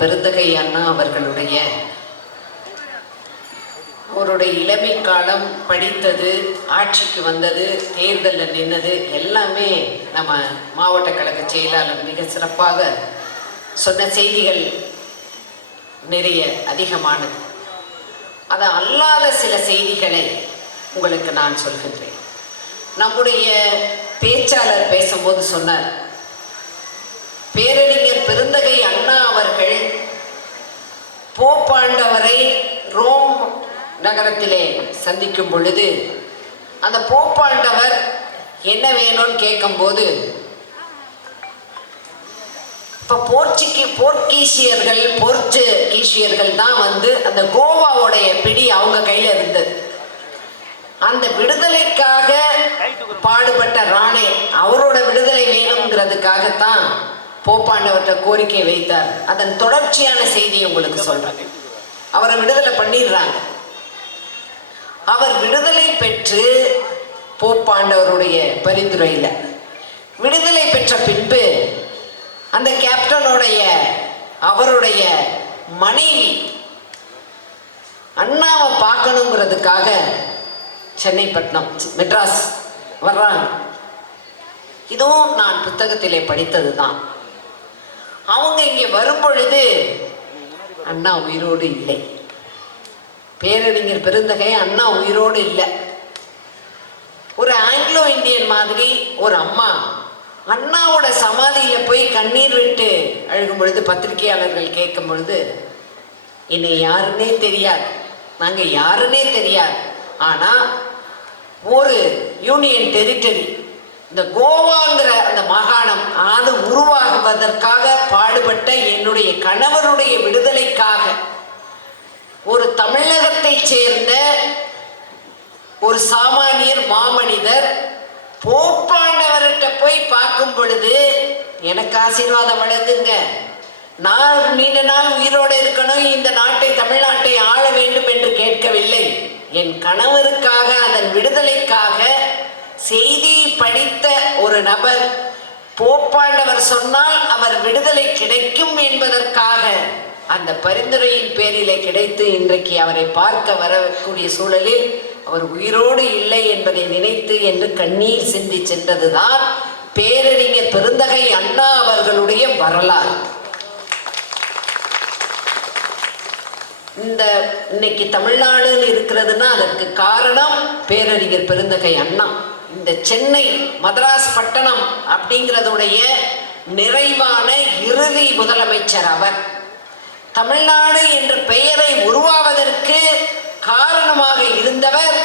பெருந்தகை அண்ணா அவர்களுடைய அவருடைய இளமை காலம், படித்தது, ஆட்சிக்கு வந்தது, தேர்தலில் நின்னது எல்லாமே நம்ம மாவட்ட கழக செயலாளர் மிக சிறப்பாக சொன்ன செய்திகள் நிறைய அதிகமானது. அது அல்லாத சில செய்திகளை உங்களுக்கு நான் சொல்கின்றேன். நம்முடைய பேச்சாளர் பேசும்போது சொன்னார், பேரறிஞர் பெருந்தகை அண்ணா அவர்கள் போப்பாண்டவரை ரோம் நகரத்திலே சந்திக்கும் பொழுது அந்த போப்பாண்டவர் என்ன வேணும்னு கேட்கும்போது, இப்போ போர்ச்சுகீசியர்கள் தான் அந்த கோவாவுடைய பிடி அவங்க கையில் இருந்தது. அந்த விடுதலைக்காக பாடுபட்ட ராணே அவரோட விடுதலை வேணுங்கிறதுக்காகத்தான் போப்பாண்டவர்கிட்ட கோரிக்கை வைத்தார். அதன் தொடர்ச்சியான செய்தியை உங்களுக்கு சொல்றேன். அவரை விடுதலை பண்ணிடுறாங்க. அவர் விடுதலை பெற்று போப்பாண்டவருடைய பரிந்துரையில் விடுதலை பெற்ற பின்பு அந்த கேப்டனுடைய அவருடைய மனைவி அண்ணாவை பார்க்கணுங்கிறதுக்காக சென்னைப்பட்டினம் மெட்ராஸ் வர்றாங்க. இதுவும் நான் புத்தகத்திலே படித்தது தான். அவங்க இங்கே வரும் பொழுது அண்ணா உயிரோடு இல்லை. பேரறிஞர் பெருந்தகை அண்ணா உயிரோடு இல்லை. ஒரு ஆங்கிலோ இந்தியன் மாதிரி ஒரு அம்மா அண்ணாவோட சமாதியில் போய் கண்ணீர் விட்டு அழுகும் பொழுது பத்திரிகையாளர்கள் கேட்கும் பொழுது, என்னை யாருன்னே தெரியாது, நாங்கள் யாருன்னே தெரியாது, ஆனால் ஒரு யூனியன் டெரிட்டரி இந்த கோவாங்கிற அந்த மாகாணம் அது உருவாகுவதற்காக பாடுபட்ட என்னுடைய கணவருடைய விடுதலைக்காக ஒரு தமிழகத்தை சேர்ந்த ஒரு சாமானியர் மாமனிதர் போப்பாண்டவர்கிட்ட போய் பார்க்கும் பொழுது, எனக்கு ஆசீர்வாதம் வழங்குங்க, நான் நீண்ட நாள் உயிரோடு இருக்கணும், இந்த நாட்டை தமிழ்நாட்டை ஆள வேண்டும் என்று கேட்கவில்லை. என் கணவருக்காக அதன் விடுதலைக்காக செய்தி படித்த ஒரு நபர் போப்பாண்டவர் சொன்னால் அவர் விடுதலை கிடைக்கும் என்பதற்காக அந்த பரிந்துரையின் பேரிலே கிடைத்து இன்றைக்கு அவரை பார்க்க வரக்கூடிய சூழலில் அவர் உயிரோடு இல்லை என்பதை நினைத்து என்று கண்ணீர் சிந்தி சென்றதுதான் பேரறிஞர் பெருந்தகை அண்ணா அவர்களுடைய வரலாறு. இன்னைக்கு தமிழ்நாடுன்னு இருக்கிறதுனா அதற்கு காரணம் பேரறிஞர் பெருந்தகை அண்ணா. இந்த சென்னை மதராஸ் பட்டணம் அப்படிங்கிறதுடைய நிறைவான இறுதி முதலமைச்சர் அவர். தமிழ்நாடு என்ற பெயரை உருவாவதற்கு காரணமாக இருந்தவர்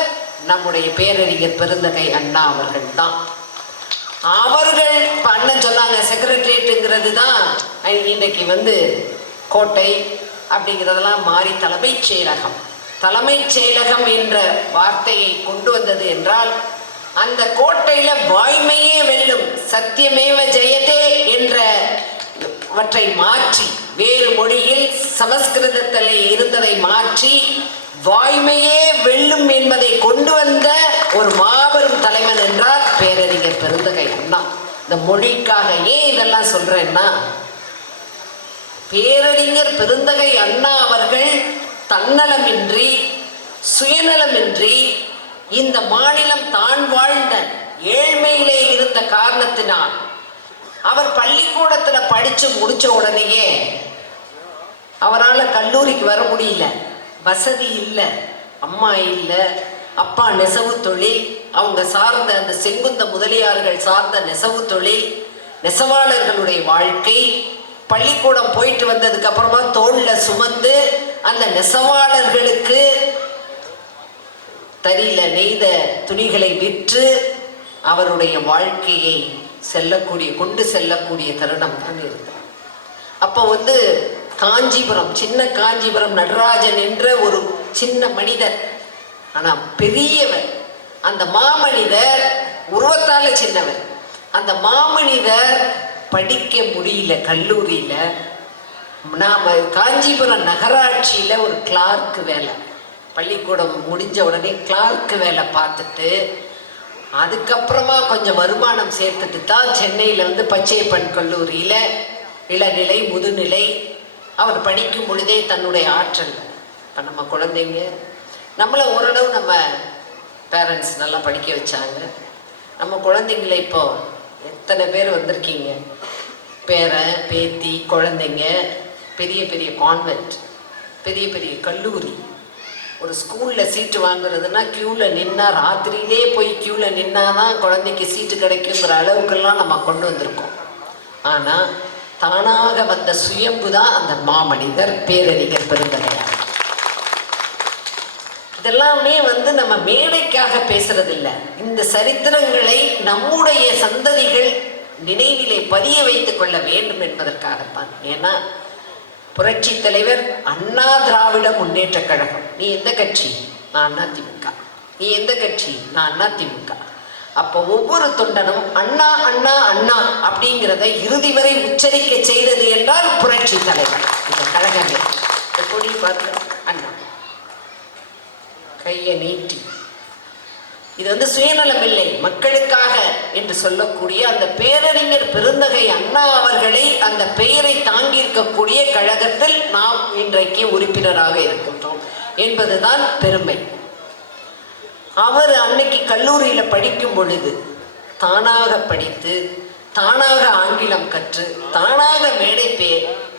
நம்முடைய பேரறிஞர் பெருந்தகை அண்ணா அவர்கள் தான். அவர்கள் அண்ணன் சொன்னாங்க, செக்ரட்டரியேட்டுங்கிறது தான் இன்றைக்கு கோட்டை அப்படிங்கிறதெல்லாம் மாறி தலைமைச் செயலகம். தலைமைச் செயலகம் என்ற வார்த்தையை கொண்டு வந்தது என்றால் அந்த கோட்டையில வாய்மையே வெல்லும், சத்தியமேவ ஜெயதே என்றவற்றை மாற்றி வேறு மொழியில் சமஸ்கிருதத்தில் இருந்ததை மாற்றி வாய்மையே வெல்லும் என்பதை கொண்டு வந்த ஒரு மாபெரும் தலைவன் என்றால் பேரறிஞர் பெருந்தகை அண்ணா. இந்த மொழிக்காக ஏன் இதெல்லாம் சொல்றேன்னா, பேரறிஞர் பெருந்தகை அண்ணா அவர்கள் தன்னலமின்றி சுயநலமின்றி இந்த மாநிலம் தான் வாழ்ந்த ஏழ்மையிலே இருந்த காரணத்தினால் அவர் பள்ளிக்கூடத்தில் படித்து முடித்த உடனேயே அவரால் கல்லூரிக்கு வர முடியல, வசதி இல்லை, அம்மா இல்லை, அப்பா நெசவு தொழில், அவங்க சார்ந்த அந்த செங்குந்த முதலியார்கள் சார்ந்த நெசவு தொழில், நெசவாளர்களுடைய வாழ்க்கை. பள்ளிக்கூடம் போயிட்டு வந்ததுக்கு அப்புறமா தோளில் சுமந்து அந்த நெசவாளர்களுக்கு தறியில நெய்த துணிகளை விற்று அவருடைய வாழ்க்கையை கொண்டு செல்லக்கூடிய தருணம் தான் இருந்தார். அப்போ காஞ்சிபுரம், சின்ன காஞ்சிபுரம் நடராஜன் என்ற ஒரு சின்ன மனிதர், ஆனால் பெரியவர். அந்த மாமனிதர் உருவத்தால சின்னவர். அந்த மாமனிதர் படிக்க முடியல கல்லூரியில். நாம் காஞ்சிபுரம் நகராட்சியில் ஒரு கிளார்க்கு வேலை, பள்ளிக்கூடம் முடிஞ்ச உடனே கிளார்க்கு வேலை பார்த்துட்டு அதுக்கப்புறமா கொஞ்சம் வருமானம் சேர்த்துட்டு தான் சென்னையில் பச்சையப்பன் கல்லூரியில் இளநிலை முதுநிலை அவர் படிக்கும் பொழுதே தன்னுடைய ஆற்றல். இப்போ நம்ம குழந்தைங்க நம்மளை ஓரளவு நம்ம பேரண்ட்ஸ் நல்லா படிக்க வச்சாங்க. நம்ம குழந்தைங்கள இப்போ எத்தனை பேர் வந்திருக்கீங்க, பேரன் பேத்தி குழந்தைங்க, பெரிய பெரிய கான்வென்ட், பெரிய பெரிய கல்லூரி. ஒரு ஸ்கூலில் சீட்டு வாங்குறதுன்னா க்யூவில் நின்னா, ராத்திரியிலே போய் க்யூவில் நின்னா தான் குழந்தைக்கு சீட்டு கிடைக்குங்கிற அளவுக்கெல்லாம் நம்ம கொண்டு வந்திருக்கோம். ஆனால் தானாக வந்த சுயம்பு தான் அந்த மாமனிதர் பேரறிஞர் பெருந்தகையார். இதெல்லாமே நம்ம மேடைக்காக பேசுறதில்லை. இந்த சரித்திரங்களை நம்முடைய சந்ததிகள் நினைவிலே பதிய வைத்துக் கொள்ள வேண்டும் என்பதற்காகத்தான். ஏன்னா புரட்சி தலைவர் அண்ணா திராவிட முன்னேற்ற கழகம். நீ எந்த கட்சி? நான் அதிமுக. நீ எந்த கட்சி? நான் அதிமுக. அப்போ ஒவ்வொரு தொண்டனும் அண்ணா அண்ணா அண்ணா அப்படிங்கிறத இறுதி வரை உச்சரிக்க செய்தது என்றால் புரட்சி தலைவர். இந்த கழகமே கொடி பார்த்து அண்ணா கையை நீட்டி, இது சுயநலம் இல்லை, மக்களுக்காக என்று சொல்லக்கூடிய அந்த பேரறிஞர் பெருந்தகை அண்ணா அவர்களை அந்த பெயரை தாங்கியிருக்கக்கூடிய கழகத்தில் நாம் இன்றைக்கு உறுப்பினராக இருக்கின்றோம் என்பதுதான் பெருமை. அவர் அன்னைக்கு கல்லூரியில் படிக்கும் பொழுது தானாக படித்து, தானாக ஆங்கிலம் கற்று, தானாக மேடை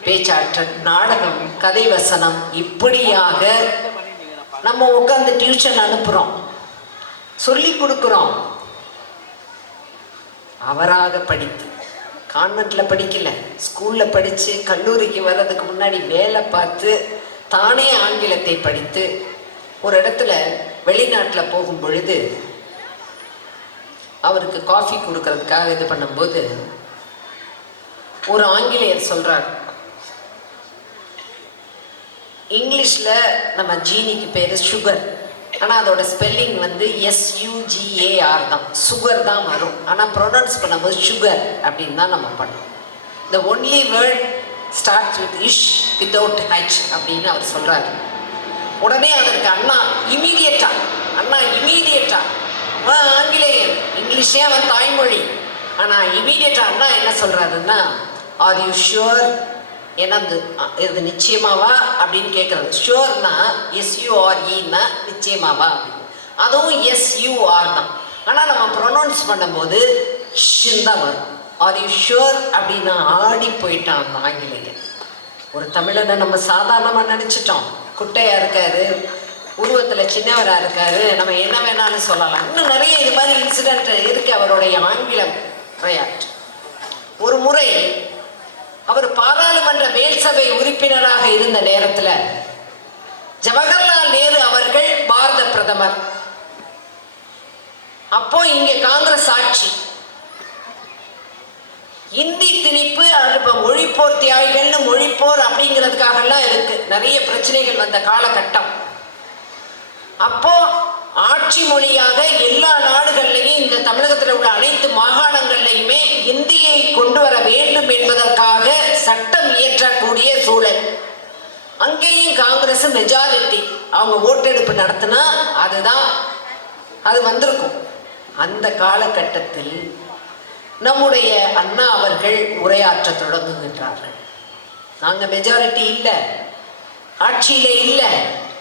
பேச்சாற்றல், நாடகம், கதை வசனம், இப்படியாக நம்ம உட்காந்து டியூஷன் அனுப்புகிறோம், சொல்லி கொடுக்குறோம். அவராக படித்து, கான்வென்ட்டில் படிக்கல, ஸ்கூலில் படித்து கல்லூரிக்கு வர்றதுக்கு முன்னாடி வேலை பார்த்து தானே ஆங்கிலத்தை படித்து ஒரு இடத்துல வெளிநாட்டில் போகும் பொழுது அவருக்கு காஃபி கொடுக்கறதுக்காக இது பண்ணும்போது ஒரு ஆங்கிலேயர் சொல்கிறார், இங்கிலீஷில் நம்ம ஜீனிக்கு பேர் சுகர், ஆனால் அதோட ஸ்பெல்லிங் SUGAR தான், சுகர் தான் வரும். ஆனால் ப்ரொனவுன்ஸ் பண்ணும்போது சுகர் அப்படின்னு தான் நம்ம பண்ணோம். The only word starts with is without H அப்படின்னு அவர் சொல்கிறாரு. உடனே அதற்கு அண்ணா இமீடியட்டா ஆங்கிலேயன், இங்கிலீஷே அவன் தாய்மொழி, ஆனால் இமீடியட்டா அண்ணா என்ன சொல்கிறாருன்னா, ஆர் யூ ஷுவர், ஏன்னா இது நிச்சயமாவா அப்படின்னு கேட்குறது. ஷுவர்னா SUREன்னா நிச்சயமாவா அப்படின்னு, அதுவும் SUR தான். ஆனால் நம்ம ப்ரொனவுன்ஸ் பண்ணும்போது ஷின் தான் வரும். ஆர் யூ ஷுவர் அப்படின்னா ஆடி போயிட்டான் அந்த ஆங்கிலேயன். ஒரு தமிழனை நம்ம சாதாரணமாக நினச்சிட்டோம், குட்டையாக இருக்காரு, உருவத்தில் சின்னவராக இருக்காரு, நம்ம என்ன வேணாலும் சொல்லலாம். இன்னும் நிறைய இது மாதிரி இன்சிடென்ட் இருக்கு அவருடைய ஆங்கிலம் விளையாட்டு. ஒரு முறை அவர் பாராளுமன்ற மேல்சபை உறுப்பினராக இருந்த நேரத்தில் ஜவஹர்லால் நேரு அவர்கள் பாரத பிரதமர். அப்போ இங்க காங்கிரஸ் ஆட்சி, இந்தி திணிப்பு, இப்போ மொழிப்போர் தியாகிகள்னு மொழிப்போர் அப்படிங்கிறதுக்காகலாம் இருக்கு, நிறைய பிரச்சனைகள் வந்த காலகட்டம். அப்போ ஆட்சி மொழியாக எல்லா நாடுகள்லையும், இந்த தமிழகத்தில் உள்ள அனைத்து மாகாணங்கள்லையுமே இந்தியை கொண்டு வர வேண்டும் என்பதற்காக சட்டம் இயற்றக்கூடிய சூழல். அங்கேயும் காங்கிரஸ் மெஜாரிட்டி, அவங்க ஓட்டெடுப்பு நடத்தினா அது வந்திருக்கும். அந்த காலகட்டத்தில் நம்முடைய அண்ணா அவர்கள் உரையாற்ற தொடங்குகின்றார்கள். நாங்கள் மெஜாரிட்டி இல்லை, ஆட்சியிலே இல்லை,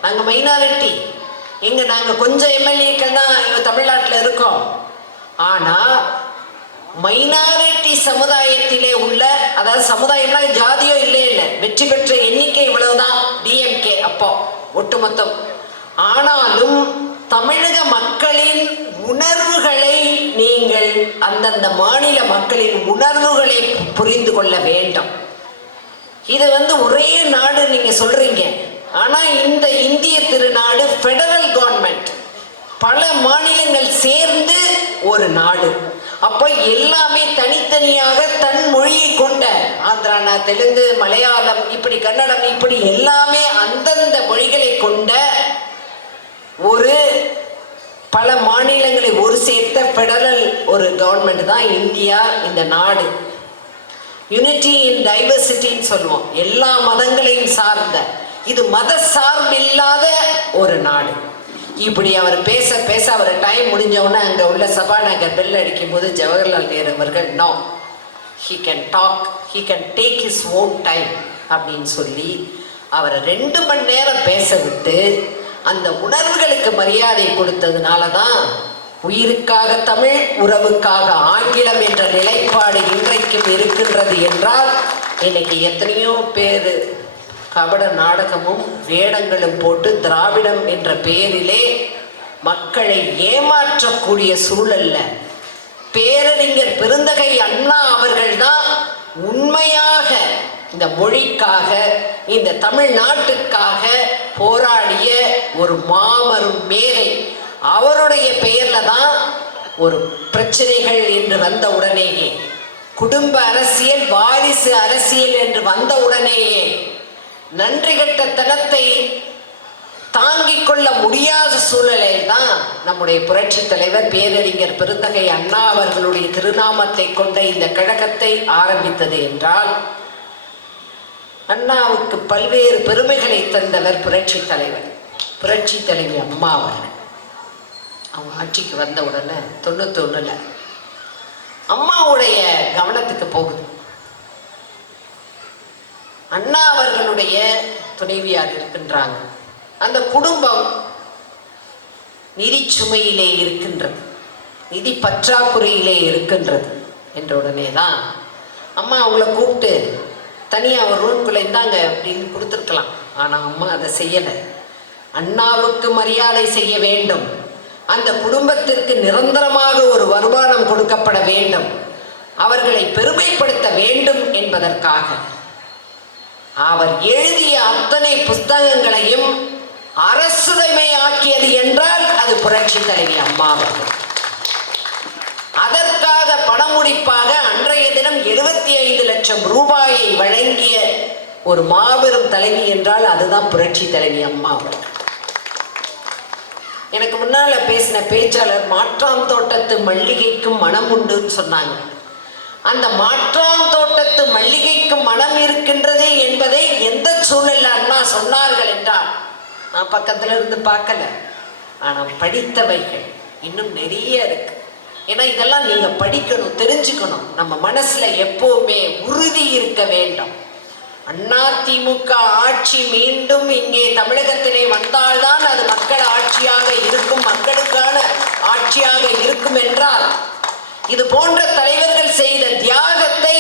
நாங்கள் மைனாரிட்டி, நாங்கள் கொஞ்சம் எம்எல்ஏக்கள் தான் தமிழ்நாட்டில் இருக்கோம். ஆனால் மைனாரிட்டி சமுதாயத்திலே உள்ள, அதாவது சமுதாயம்னா ஜாதியோ இல்லை, வெற்றி பெற்ற எண்ணிக்கை இவ்வளவுதான் DMK அப்போ ஒட்டுமொத்தம். ஆனாலும் தமிழக மக்களின் உணர்வுகளை நீங்கள், அந்தந்த மாநில மக்களின் உணர்வுகளை புரிந்து கொள்ள வேண்டும். இது ஒரே நாடு நீங்க சொல்றீங்க, ஆனா இந்த இந்திய திருநாடு ஃபெடரல் கவர்மெண்ட், பல மாநிலங்கள் சேர்ந்து ஒரு நாடு. அப்ப எல்லாமே தனித்தனியாக தன் மொழியை கொண்ட, ஆந்திரானா தெலுங்கு, மலையாளம், இப்படி கன்னடம், இப்படி எல்லாமே அந்தந்த மொழிகளை கொண்ட ஒரு பல மாநிலங்களை ஒரு சேர்த்த ஃபெடரல் ஒரு கவர்மெண்ட் தான் இந்தியா, இந்த நாடு. யூனிட்டி இன் டைவர்சிட்டின்னு சொல்லுவோம், எல்லா மதங்களையும் சார்ந்த, இது மத சார்பில்லாத ஒரு நாடு. இப்படி அவர் பேச பேச அவர் டைம் முடிஞ்சவுடனே அங்கே உள்ள சபாநாயகர் பெல் அடிக்கும் போது ஜவஹர்லால் நேரு அவர்கள், no, he can talk, he can take his own time, அப்படின்னு சொல்லி அவரை 2 மணி நேரம் பேச விட்டு அந்த உணர்வுகளுக்கு மரியாதை கொடுத்ததுனால தான் உயிருக்காக தமிழ், உறவுக்காக ஆங்கிலம் என்ற நிலைப்பாடு இன்றைக்கும் இருக்கின்றது என்றால், இன்னைக்கு எத்தனையோ பேர் கபட நாடகமும் வேடங்களும் போட்டு திராவிடம் என்ற பெயரிலே மக்களை ஏமாற்றக்கூடிய சூழல்ல பேரறிஞர் பெருந்தகை அண்ணா அவர்கள்தான் உண்மையாக இந்த மொழிக்காக, இந்த தமிழ்நாட்டுக்காக போராடிய ஒரு மாபெரும் மேலை. அவருடைய பெயர்ல தான் ஒரு பிரச்சனைகள் என்று வந்த உடனேயே, குடும்ப அரசியல், வாரிசு அரசியல் என்று வந்த உடனேயே நன்றி கெட்ட தனத்தை தாங்கிக் கொள்ள முடியாத சூழலில் தான் நம்முடைய புரட்சி தலைவர் பேரறிஞர் பெருந்தகை அண்ணா அவர்களுடைய திருநாமத்தை கொண்ட இந்த கழகத்தை ஆரம்பித்தது என்றால், அண்ணாவுக்கு பல்வேறு பெருமைகளை தந்தவர் புரட்சி தலைவர், புரட்சி தலைவி அம்மா அவர்கள். அவங்க ஆட்சிக்கு வந்த உடனே 91ல் அம்மாவுடைய கவனத்துக்கு போகுது. அண்ணா அவர்களுடைய துணைவியார் இருக்கின்றாங்க, அந்த குடும்பம் நிதி சுமையிலே இருக்கின்றது, நிதி பற்றாக்குறையிலே இருக்கின்றது என்ற உடனே தான் அம்மா அவங்கள கூப்பிட்டு தனியாக ஒரு ரூம்குள்ளே இருந்தாங்க அப்படின்னு கொடுத்துருக்கலாம். ஆனால் அம்மா அதை செய்யலை. அண்ணாவுக்கு மரியாதை செய்ய வேண்டும், அந்த குடும்பத்திற்கு நிரந்தரமாக ஒரு வருமானம் கொடுக்கப்பட வேண்டும், அவர்களை பெருமைப்படுத்த வேண்டும் என்பதற்காக அவர் எழுதிய அத்தனை புஸ்தகங்களையும் அரசுடைமையாக்கியது என்றால் அது புரட்சி தலைவி அம்மா அவர்கள். அதற்காக பணமுடிப்பாக அன்றைய தினம் 75 லட்சம் ரூபாயை வழங்கிய ஒரு மாபெரும் தலைவி என்றால் அதுதான் புரட்சி தலைவி அம்மா அவர்கள். எனக்கு முன்னால பேசின பேச்சாளர் மாற்றான் தோட்டத்து மல்லிகைக்கும் மனம் உண்டுன்னு சொன்னாங்க. அந்த மாற்றான் தோட்டத்து மல்லிகைக்கும் மனம் இருக்கின்றது என்பதை எந்த சூழல்ல அண்ணா சொன்னார்கள் என்றால், நான் பக்கத்துல இருந்து பார்க்கல, ஆனால் படித்தவைகள் இன்னும் நிறைய இருக்கு. ஏன்னா இதெல்லாம் நீங்க படிக்கணும், தெரிஞ்சுக்கணும். நம்ம மனசுல எப்பவுமே உறுதி இருக்க வேண்டும். அதிமுக ஆட்சி மீண்டும் இங்கே தமிழகத்திலே வந்தால்தான் அது மக்கள் ஆட்சியாக இருக்கும், மக்களுக்கான ஆட்சியாக இருக்கும் என்றால், இது போன்ற தலைவர்கள் செய்த தியாகத்தை,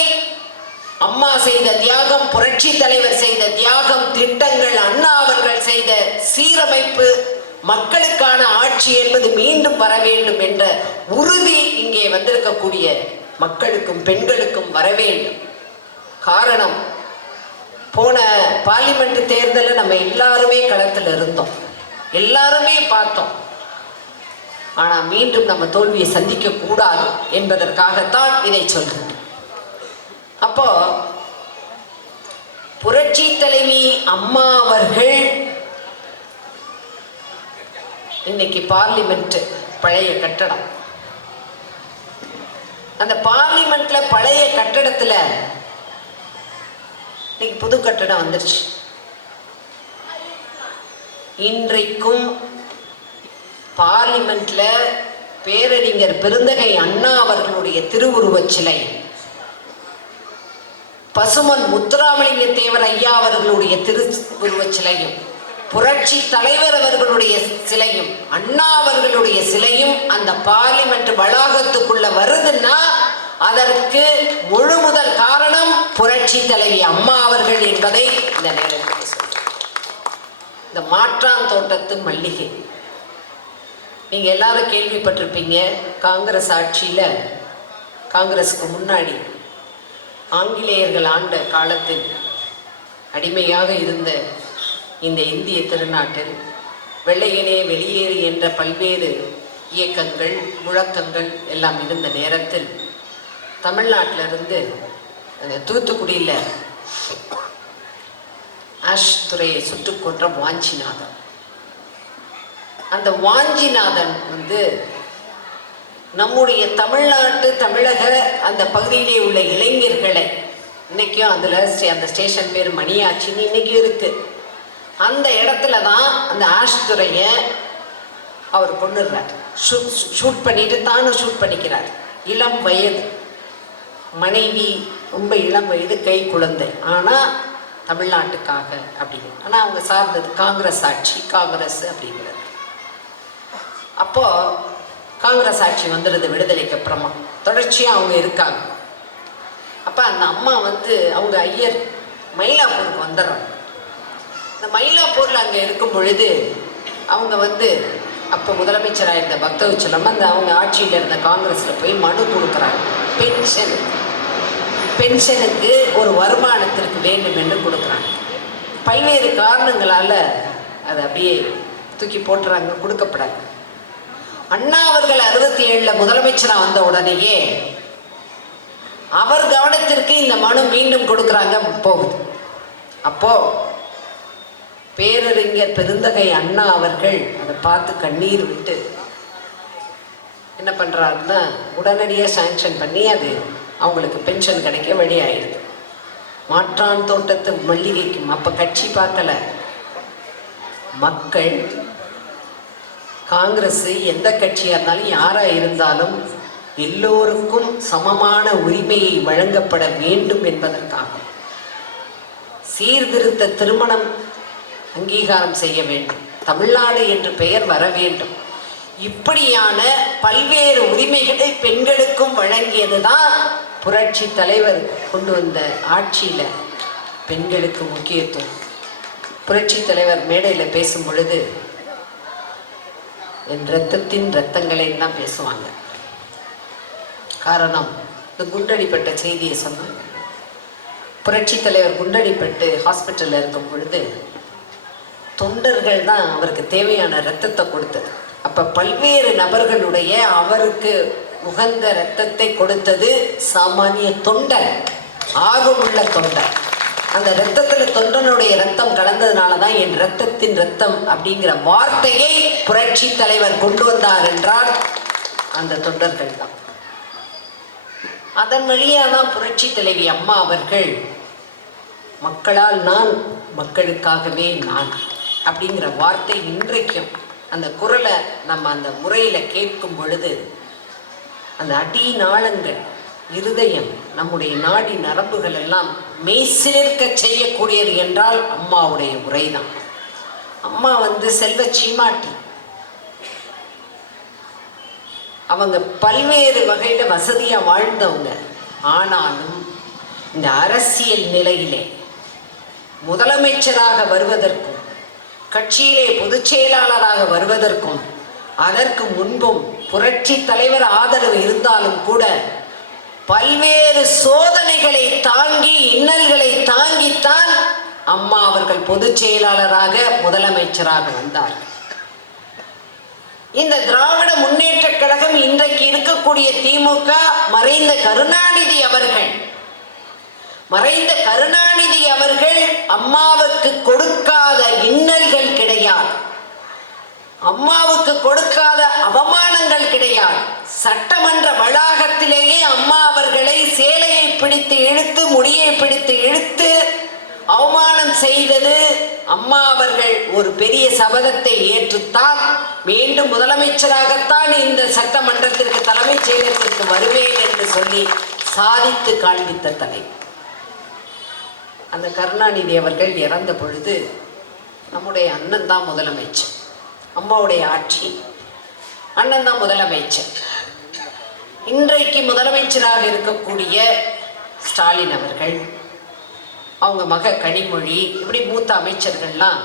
அம்மா செய்த தியாகம், புரட்சி தலைவர் செய்த தியாகம், திட்டங்கள், அண்ணா அவர்கள் செய்த சீரமைப்பு, மக்களுக்கான ஆட்சி என்பது மீண்டும் வர வேண்டும் என்ற உறுதி இங்கே வந்திருக்கக்கூடிய மக்களுக்கும் பெண்களுக்கும் வர வேண்டும். காரணம், போன பார்லிமெண்ட் தேர்தலில் நம்ம எல்லாருமே களத்தில் இருந்தோம், எல்லாருமே பார்த்தோம். ஆனால் மீண்டும் நம்ம தோல்வியை சந்திக்க கூடாது என்பதற்காகத்தான் இதை சொல்கிறேன். அப்போ புரட்சி தலைவி அம்மா அவர்கள் இன்னைக்கு பார்லிமெண்ட் பழைய கட்டடம், அந்த பார்லிமெண்ட்ல பழைய கட்டடத்துல இன்னைக்கு புது கட்டடம் வந்துருச்சு. இன்றைக்கும் பார்லிமெண்ட்ல பேரறிஞர் பெருந்தகை அண்ணா அவர்களுடைய திருவுருவச் சிலை, பசுமன் முத்துராமலிங்க தேவர் ஐயா அவர்களுடைய திருவுருவச் சிலையும், புரட்சி தலைவர் அவர்களுடைய சிலையும், அண்ணா அவர்களுடைய சிலையும் அந்த பார்லிமெண்ட் வளாகத்துக்குள்ள வருதுன்னா அதற்கு முழு முதல் காரணம் புரட்சி தலைவி அம்மா அவர்கள் என்பதை இந்த நேரத்தில் சொல்றேன். இந்த மாற்றான் தோட்டத்து மல்லிகை நீங்க எல்லாரும் கேள்விப்பட்டிருப்பீங்க. காங்கிரஸ் ஆட்சியில, காங்கிரஸுக்கு முன்னாடி ஆங்கிலேயர்கள் ஆண்ட காலத்தில் அடிமையாக இருந்த இந்த இந்திய திருநாட்டில் வெள்ளையனே வெளியேறு என்ற பல்வேறு இயக்கங்கள், முழக்கங்கள் எல்லாம் இருந்த நேரத்தில் தமிழ்நாட்டிலிருந்து அந்த தூத்துக்குடியில் ஆஷ் துறையை சுட்டுக் கொன்ற வாஞ்சிநாதன், அந்த வாஞ்சிநாதன் நம்முடைய தமிழ்நாட்டு, தமிழக அந்த பகுதியிலே உள்ள இளைஞர்களை, இன்னைக்கும் அதில் அந்த ஸ்டேஷன் பேர் மணியாச்சின்னு இன்னைக்கும் இருக்கு, அந்த இடத்துல தான் அந்த ஆஷ் துறையை அவர் கொண்டுடுறார். ஷூட் பண்ணிட்டு தானும் ஷூட் பண்ணிக்கிறார். இளம் வயது, மனைவி ரொம்ப இளம் வயது, கை குழந்தை. ஆனால் தமிழ்நாட்டுக்காக அப்படின்னு. ஆனால் அவங்க சார்ந்தது காங்கிரஸ் ஆட்சி, காங்கிரஸ் அப்படிங்கிறது. அப்போது காங்கிரஸ் ஆட்சி வந்துடுது விடுதலைக்கு அப்புறமா, தொடர்ச்சியாக அவங்க இருக்காங்க. அப்போ அந்த அம்மா அவங்க ஐயர் மயிலாப்பூருக்கு வந்துடுறாங்க. இந்த மயிலாப்பூரில் அங்கே இருக்கும் பொழுது அவங்க அப்போ முதலமைச்சராக இருந்த பக்தவச்சலம் அவங்க ஆட்சியில் இருந்த காங்கிரஸில் போய் மனு கொடுக்குறாங்க. பென்ஷனுக்கு ஒரு வருமானத்திற்கு வேண்டும் என்று கொடுக்குறாங்க. பல்வேறு காரணங்களால் அதை அப்படியே தூக்கி போட்டுறாங்க, கொடுக்கப்படாது. அண்ணா அவர்கள் 67 முதலமைச்சராக வந்த உடனேயே அவர் கவனத்திற்கு இந்த மனு மீண்டும் கொடுக்குறாங்க, போகுது. அப்போ பேரறிஞர் பெருந்தகை அண்ணா அவர்கள் அதை பார்த்து கண்ணீர் விட்டு என்ன பண்ணுறாருன்னா உடனடியாக சாங்ஷன் பண்ணி அது அவங்களுக்கு பென்ஷன் கிடைக்க வழி ஆயிடுது. மாற்றான் தோட்டத்து மல்லிகைக்கும் அப்போ கட்சி பார்க்கல, மக்கள் காங்கிரஸ் எந்த கட்சியாக இருந்தாலும் யாராக இருந்தாலும் எல்லோருக்கும் சமமான உரிமையை வழங்கப்பட வேண்டும் என்பதற்காக சீர்திருத்த திருமணம் அங்கீகாரம் செய்ய வேண்டும், தமிழ்நாடு என்று பெயர் வர வேண்டும், இப்படியான பல்வேறு உரிமைகளை பெண்களுக்கும் வழங்கியது தான் புரட்சி தலைவர் கொண்டு வந்த ஆட்சியில் பெண்களுக்கு முக்கியத்துவம். புரட்சி தலைவர் மேடையில் பேசும் பொழுது என் இரத்தத்தின் இரத்தங்களை தான் பேசுவாங்க. காரணம், இந்த குண்டடிப்பட்ட செய்தியை சொன்னாங்க. புரட்சி தலைவர் குண்டடிப்பட்டு ஹாஸ்பிட்டலில் இருக்கும் பொழுது தொண்டர்கள் தான் அவருக்கு தேவையான இரத்தத்தை கொடுத்தது. அப்போ பல்வேறு நபர்களுடைய அவருக்கு உகந்த இரத்தத்தை கொடுத்தது சாமானிய தொண்டர், ஆர்வமுள்ள தொண்டர். அந்த இரத்தத்தில் தொண்டனுடைய இரத்தம் கலந்ததுனால தான் என் இரத்தத்தின் இரத்தம் அப்படிங்கிற வார்த்தையை புரட்சி தலைவர் கொண்டு வந்தார் என்றால் அந்த தொண்டர்கள் தான். அதன் வழியாக தான் புரட்சி தலைவி அம்மா அவர்கள் மக்களால் நான், மக்களுக்காகவே நான் அப்படிங்கிற வார்த்தை இன்றைக்கும் அந்த குரலை நம்ம அந்த முறையில் கேட்கும் பொழுது அந்த அடி நாளங்கள், இருதயம், நம்முடைய நாடி நரம்புகள் எல்லாம் மெய்சிலிர்க்க செய்யக்கூடியது என்றால் அம்மாவுடைய உரைதான். அம்மா செல்வ சீமாட்டி. அவங்க பல்வேறு வகையில் வசதியாக வாழ்ந்தவங்க. ஆனாலும் இந்த அரசியல் நிலையிலே முதலமைச்சராக வருவதற்கும் கட்சியிலே பொதுச் செயலாளராக வருவதற்கும் அதற்கு முன்பும் புரட்சி தலைவர் ஆதரவு இருந்தாலும் கூட பல்வேறு சோதனைகளை தாங்கி, இன்னல்களை தாங்கித்தான் அம்மா அவர்கள் பொதுச் செயலாளராக முதலமைச்சராக வந்தார். இந்த திராவிட முன்னேற்ற கழகம் இன்றைக்கு இருக்கக்கூடிய திமுக மறைந்த கருணாநிதி அவர்கள் அம்மாவுக்கு கொடுக்காத இன்னல்கள் கிடையாது, அம்மாவுக்கு கொடுக்காத அவமானங்கள் கிடையாது. சட்டமன்ற வளாகத்திலேயே அம்மா அவர்களை சேலையை பிடித்து இழுத்து, முடியை பிடித்து இழுத்து அவமானம் செய்தது. அம்மா அவர்கள் ஒரு பெரிய சபதத்தை ஏற்றுத்தான் மீண்டும் முதலமைச்சராகத்தான் இந்த சட்டமன்றத்திற்கு தலைமைச் செயலகத்திற்கு வருவேன் என்று சொல்லி சாதித்து காண்பித்த தலைவர். அந்த கருணாநிதி அவர்கள் இறந்த பொழுது நம்முடைய அண்ணன் தான் முதலமைச்சர். அம்மாவுடைய ஆட்சி, அண்ணன் தான் முதலமைச்சர். இன்றைக்கு முதலமைச்சராக இருக்கக்கூடிய ஸ்டாலின் அவர்கள், அவங்க மக கனிமொழி, இப்படி மூத்த அமைச்சர்கள்லாம்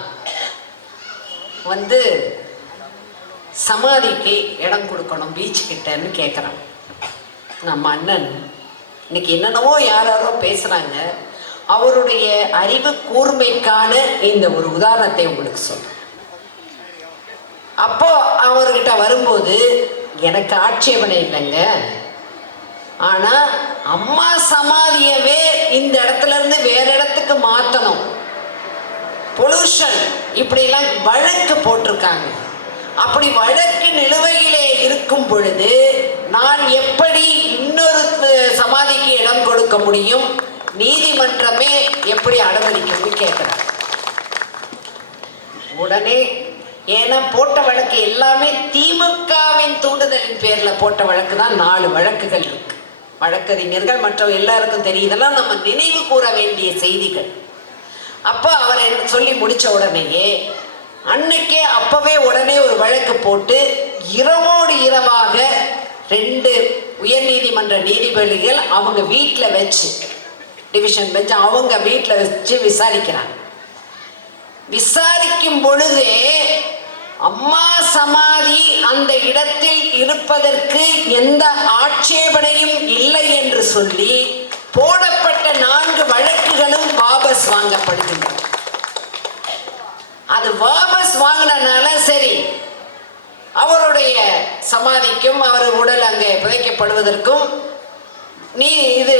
சமாதிக்கு இடம் கொடுக்கணும் பீச் கிட்டன்னு கேட்குறாங்க. நம்ம அண்ணன் இன்னைக்கு என்னென்னவோ யாரோ பேசுகிறாங்க. அவருடைய அறிவு கூர்மைக்கான இந்த ஒரு உதாரணத்தை உங்களுக்கு சொல்றேன். அப்போ அவர்கிட்ட வரும்போது எனக்கு ஆட்சேபனை இல்லைங்க, ஆனா அம்மா சமாதியவே இந்த இடத்துல இருந்து வேற இடத்துக்கு மாத்தணும், பொல்யூஷன் இப்படிலாம் வழக்கு போட்டிருக்காங்க. அப்படி வழக்கு நிலுவையிலே இருக்கும் பொழுது நான் எப்படி இன்னொரு சமாதிக்கு இடம் கொடுக்க முடியும்? நீதிமன்றமே எப்படி அனுமதிக்கும்னு கேட்கிறார். உடனே ஏன்னா போட்ட வழக்கு எல்லாமே திமுகவின் தூண்டுதலின் பேர்ல போட்ட வழக்கு தான். 4 வழக்குகள் இருக்கு. வழக்கறிஞர்கள் மற்ற எல்லாருக்கும் தெரியுதெல்லாம் நம்ம நினைவு கூற வேண்டிய செய்திகள். அப்போ அவர் சொல்லி முடித்த உடனேயே அன்னைக்கே அப்பவே உடனே ஒரு வழக்கு போட்டு இரவோடு இரவாக 2 உயர்நீதிமன்ற நீதிபதிகள் அவங்க வீட்டில் வச்சு, டிவிஷன் பெஞ்ச் அவங்க வீட்டில் வச்சு விசாரிக்கிறாங்க. விசாரிக்கும் பொழுதே அம்மா சமாதி அந்த இடத்தில் இருப்பதற்கு எந்த ஆட்சேபனையும் இல்லை என்று சொல்லி போடப்பட்ட 4 வழக்குகளும் வாபஸ் வாங்கப்படுகின்றன. அது வாபஸ் வாங்கினால சரி, அவருடைய சமாதிக்கும் அவர் உடல் அங்கே புதைக்கப்படுவதற்கும் இது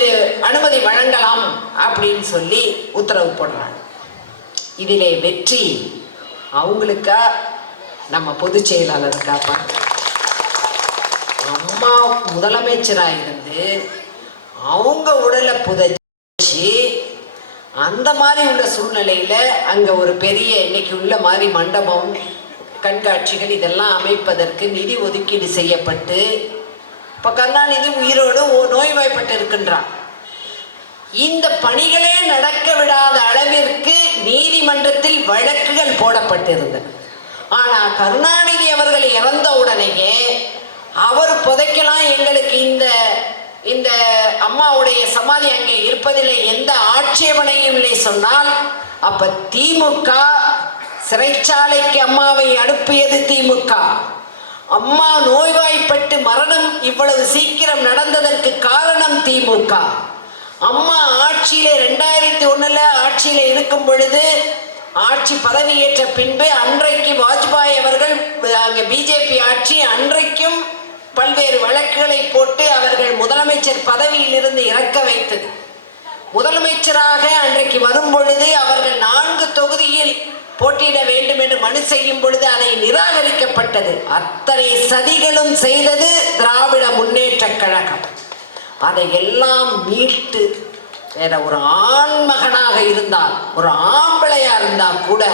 அனுமதி வழங்கலாம் அப்படின்னு சொல்லி உத்தரவு போடுறாங்க. இதிலே வெற்றி அவங்களுக்கா நம்ம பொதுச் செயலாளருக்கா? அம்மா முதலமைச்சராக இருந்து அவங்க உடலை புதைச்சி அந்த மாதிரி உள்ள சூழ்நிலையில அங்க ஒரு பெரிய இன்னைக்கு உள்ள மாதிரி மண்டபம், கண்காட்சிகள் இதெல்லாம் அமைப்பதற்கு நிதி ஒதுக்கீடு செய்யப்பட்டு இப்ப கருணாநிதி உயிரோடு நோய்வாய்ப்பட்டு இருக்கின்றார். இந்த பணிகளே நடக்க விடாத அளவிற்கு நீதிமன்றத்தில் வழக்குகள் போடப்பட்டிருந்தன. ஆனா கருணாநிதி அவர்கள் இறந்த உடனேயே அவர் புதைக்கலாம், எங்களுக்கு இந்த அம்மாவுடைய சமாதி அங்கே இருப்பதில்லை, எந்த ஆட்சேபனையும் இல்லை சொன்னால், அப்ப திமுக சிறைச்சாலைக்கு அம்மாவை அனுப்பியது திமுக. அம்மா நோய்வாய்ப்பட்டு மரணம் இவ்வளவு சீக்கிரம் நடந்ததற்கு காரணம் திமுக. அம்மா ஆட்சியில 2001 ஆட்சியில இருக்கும் பொழுது, ஆட்சி பதவியேற்ற பின்பு அன்றைக்கு வாஜ்பாய் அவர்கள் அங்கே பிஜேபி ஆட்சி, அன்றைக்கும் பல்வேறு வழக்குகளை போட்டு அவர்கள் முதலமைச்சர் பதவியில் இருந்து இறக்க வைத்தது. முதலமைச்சராக அன்றைக்கு வரும் பொழுது அவர்கள் 4 தொகுதியில் போட்டியிட வேண்டும் என்று மனு செய்யும் பொழுது அதை நிராகரிக்கப்பட்டது. அத்தனை சதிகளும் செய்தது திராவிட முன்னேற்ற கழகம். அதை எல்லாம் மீட்டு வேற ஒரு ஆண்மகனாக இருந்தால், ஒரு ஆம்பளையா இருந்தா கூட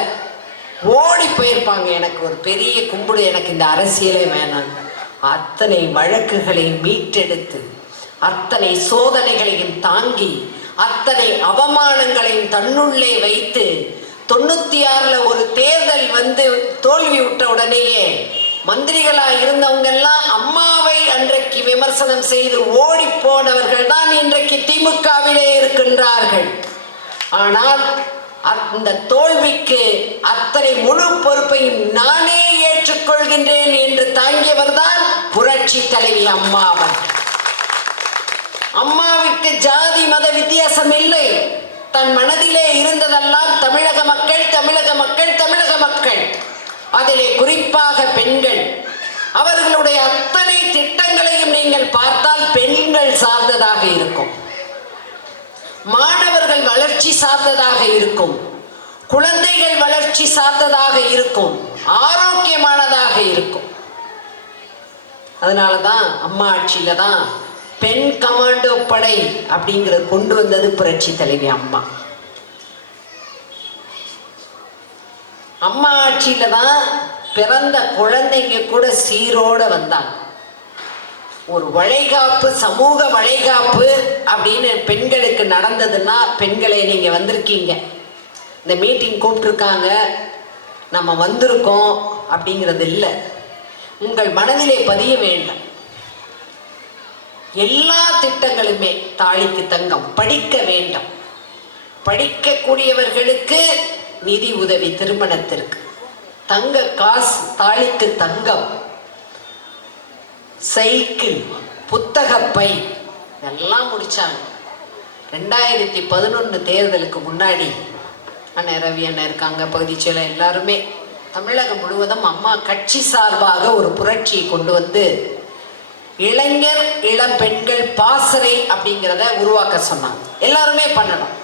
ஓடி போயிருப்பாங்க. எனக்கு ஒரு பெரிய கும்பிடு, எனக்கு இந்த அரசியலே வேணாம். அத்தனை வழக்குகளை மீட்டெடுத்து, அத்தனை சோதனைகளையும் தாங்கி, அத்தனை அவமானங்களையும் தன்னுள்ளே வைத்து 96 ஒரு தேர்தல் வந்து தோல்வி விட்ட உடனேயே மந்திரிகளா இருந்தவங்க எல்லாம் அம்மாவை அன்றைக்கு விமர்சனம் செய்து ஓடி போனவர்கள் தான் இன்றைக்கு திமுகவிலே இருக்கின்றார்கள். ஆனால் அந்த தோல்விக்கு அத்தனை முழு பொறுப்பையும் நானே ஏற்றுக்கொள்கின்றேன் என்று தாங்கியவர் தான் புரட்சி தலைவி அம்மாவர். அம்மாவுக்கு ஜாதி மத வித்தியாசம் இல்லை. தன் மனதிலே இருந்ததெல்லாம் தமிழக மக்கள், தமிழக மக்கள், தமிழக மக்கள். அதிலே குறிப்பாக பெண்கள். அவர்களுடைய அத்தனை திட்டங்களையும் நீங்கள் பார்த்தால் பெண்கள் சார்ந்ததாக இருக்கும், மாணவர்கள் வளர்ச்சி சார்ந்ததாக இருக்கும், குழந்தைகள் வளர்ச்சி சார்ந்ததாக இருக்கும், ஆரோக்கியமானதாக இருக்கும். அதனாலதான் அம்மா ஆட்சியில தான் பெண் கமாண்டோ படை அப்படிங்கிறத கொண்டு வந்தது புரட்சி தலைவி அம்மா. அம்மா ஆட்சியில தான் பிறந்த குழந்தைங்க கூட சீரோட வந்தாங்க. ஒரு வளைகாப்பு, சமூக வளைகாப்பு அப்படின்னு பெண்களுக்கு நடந்ததுன்னா, பெண்களை நீங்க வந்திருக்கீங்க, இந்த மீட்டிங் கூப்பிட்டுருக்காங்க, நம்ம வந்திருக்கோம் அப்படிங்கிறது இல்லை. உங்கள் மனதிலே பதிய வேண்டும். எல்லா திட்டங்களுமே தாலிக்கு தங்கம், படிக்க வேண்டும், படிக்கக்கூடியவர்களுக்கு நிதி உதவி, திருமணத்திற்கு தங்க காசு, தாலிக்கு தங்கம், சைக்கிள், புத்தகப்பை எல்லாம் முடிச்சாங்க. 2011 தேர்தலுக்கு முன்னாடி அண்ணன் ரவி அண்ணன் இருக்காங்க, பகுதி செயலர் எல்லாருமே, தமிழகம் முழுவதும் அம்மா கட்சி சார்பாக ஒரு புரட்சியை கொண்டு வந்து இளைஞர் இளம் பெண்கள் பாசறை அப்படிங்கிறத உருவாக்க சொன்னாங்க. எல்லாருமே பண்ணணும்.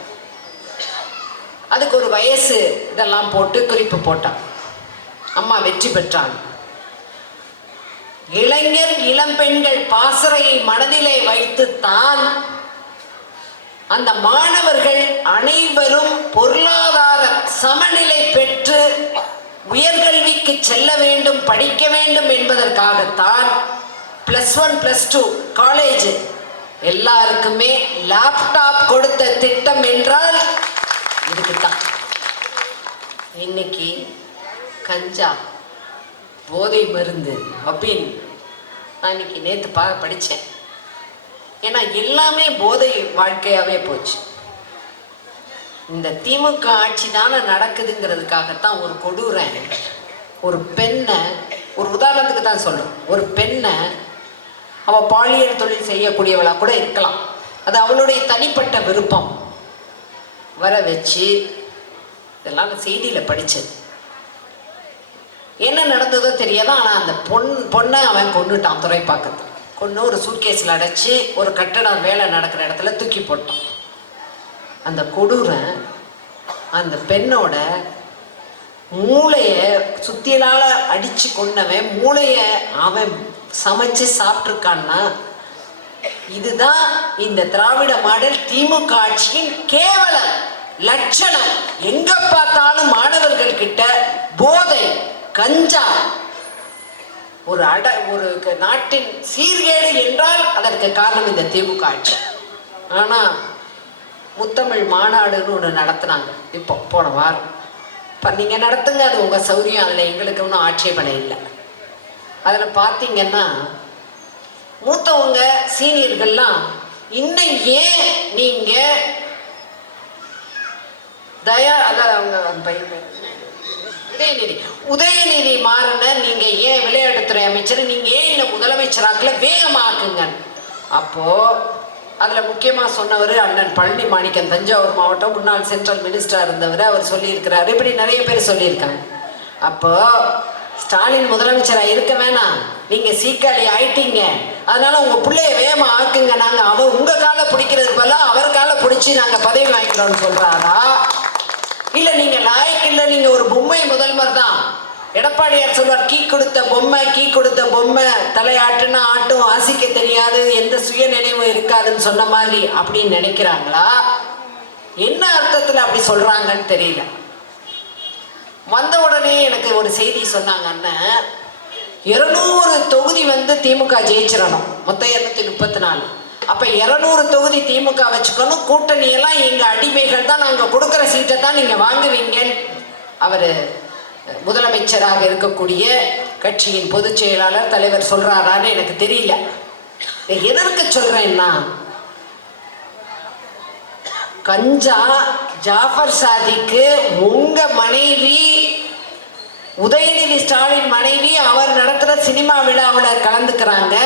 அதுக்கு ஒரு வயசு இதெல்லாம் போட்டு குறிப்பு போட்டாங்க. அம்மா வெற்றி பெற்றாங்க. இளைஞர் இளம் பெண்கள் பாசறையை மனதிலே வைத்துத்தான் அந்த மாணவர்கள் அனைவரும் பொருளாதார சமநிலை பெற்று உயர்கல்விக்கு செல்ல வேண்டும், படிக்க வேண்டும் என்பதற்காகத்தான் +1 +2 காலேஜ் எல்லாருக்குமே லேப்டாப் கொடுத்த திட்டம் என்றால் இதுக்குத்தான். இன்னைக்கு கஞ்சா போதை மருந்து அப்படின்னு நான் இன்னைக்கு நேற்று படித்தேன். ஏன்னா எல்லாமே போதை வாழ்க்கையாகவே போச்சு. இந்த திமுக ஆட்சி தானே நடக்குதுங்கிறதுக்காகத்தான் ஒரு கொடூரை ஒரு பெண்ணை, ஒரு உதாரணத்துக்கு தான் சொல்கிறோம், ஒரு பெண்ணை அவள் பாலியல் தொழில் செய்யக்கூடியவளாக கூட இருக்கலாம், அது அவளுடைய தனிப்பட்ட விருப்பம், வர வச்சு இதெல்லாம் நான் செய்தியில் படித்தது. என்ன நடந்ததோ தெரியாத, ஆனால் அந்த பொண்ணை அவன் கொண்டுட்டான். துறைப்பாக்கத்தில் கொண்டு ஒரு சூட்கேஸில் அடைச்சி ஒரு கட்டடம் வேலை நடக்கிற இடத்துல தூக்கி போட்டான். அந்த கொடூரை அந்த பெண்ணோட மூளையை சுத்தியலால் அடித்து கொண்டவன் மூளையை அவன் சமைச்சு சாப்பிட்ருக்கான்னா, இதுதான் இந்த திராவிட மாடல் திமுக ஆட்சியின் கேவல லட்சணம். எங்க பார்த்தாலும் மாணவர்கள் கிட்ட போதை, கஞ்சா, ஒரு நாட்டின் சீர்கேடு என்றால் அதற்கு காரணம் இந்த திமுக ஆட்சி. ஆனால் முத்தமிழ் மாநாடுன்னு ஒன்று நடத்துனாங்க இப்போ போன வாரம். இப்போ நீங்கள் நடத்துங்க, அது உங்கள் சௌரியம், அதில் எங்களுக்கு ஒன்றும் ஆட்சேபனை இல்லை. அதில் பார்த்தீங்கன்னா மூத்தவங்க சீனியர்கள்லாம் இன்னும் ஏன் நீங்கள் அதாவது அவங்க உதயநிதி மாறன நீங்க ஏன் விளையாட்டுத்துறை அமைச்சர், நீங்க ஏன் இந்த முதலமைச்சராக்கல வேகமாக்குங்க. அப்போ அதுல முக்கியமா சொன்னவர் அண்ணன் பழனி மாணிக்கம், தஞ்சாவூர் மாவட்டம் முன்னாள் சென்ட்ரல் மினிஸ்டரா இருந்தவர். அவர் சொல்லியிருக்கிறாரு, இப்படி நிறைய பேர் சொல்லியிருக்காங்க. அப்போ ஸ்டாலின் முதலமைச்சரா இருக்க வேணாம், நீங்க சீக்காளி ஆயிட்டீங்க, அதனால உங்க பிள்ளைய வேகமா ஆக்குங்க, நாங்க அவர் உங்க காலை பிடிக்கிறது போல அவர் காலை பிடிச்சி நாங்க பதவி வாங்கிக்கிறோம்னு சொல்றாரா? இல்ல நீங்க லாய்க்கு இல்ல, நீங்க ஒரு பொம்மை முதல்வர் தான். எடப்பாடியார் சொல்வார், கீ கொடுத்த பொம்மை தலையாட்டுன்னா ஆட்டும், வாசிக்க தெரியாது, எந்த சுய நினைவும் இருக்காதுன்னு சொன்ன மாதிரி அப்படின்னு நினைக்கிறாங்களா? என்ன அர்த்தத்துல அப்படி சொல்றாங்கன்னு தெரியல. வந்த உடனே எனக்கு ஒரு செய்தி சொன்னாங்க, அண்ணன் 200 தொகுதி திமுக ஜெயிச்சிடணும், மொத்தம் 234. அப்ப 200 தொகுதி திமுக வச்சுக்கணும், கூட்டணி எல்லாம் எங்க அடிமைகள் தான், நாங்க கொடுக்குற சீட்டை தான் நீங்க வாங்குவீங்கன்னு அவரு முதலமைச்சராக இருக்கக்கூடிய கட்சியின் பொதுச் செயலாளர் தலைவர் சொல்றாரான்னு எனக்கு தெரியல. எதற்கு சொல்றேன்னா, கஞ்சா ஜாஃபர் சாதிக்கு உங்க மனைவி உதயநிதி ஸ்டாலின் மனைவி அவர் நடத்துற சினிமா விழாவில் கலந்துக்கிறாங்க.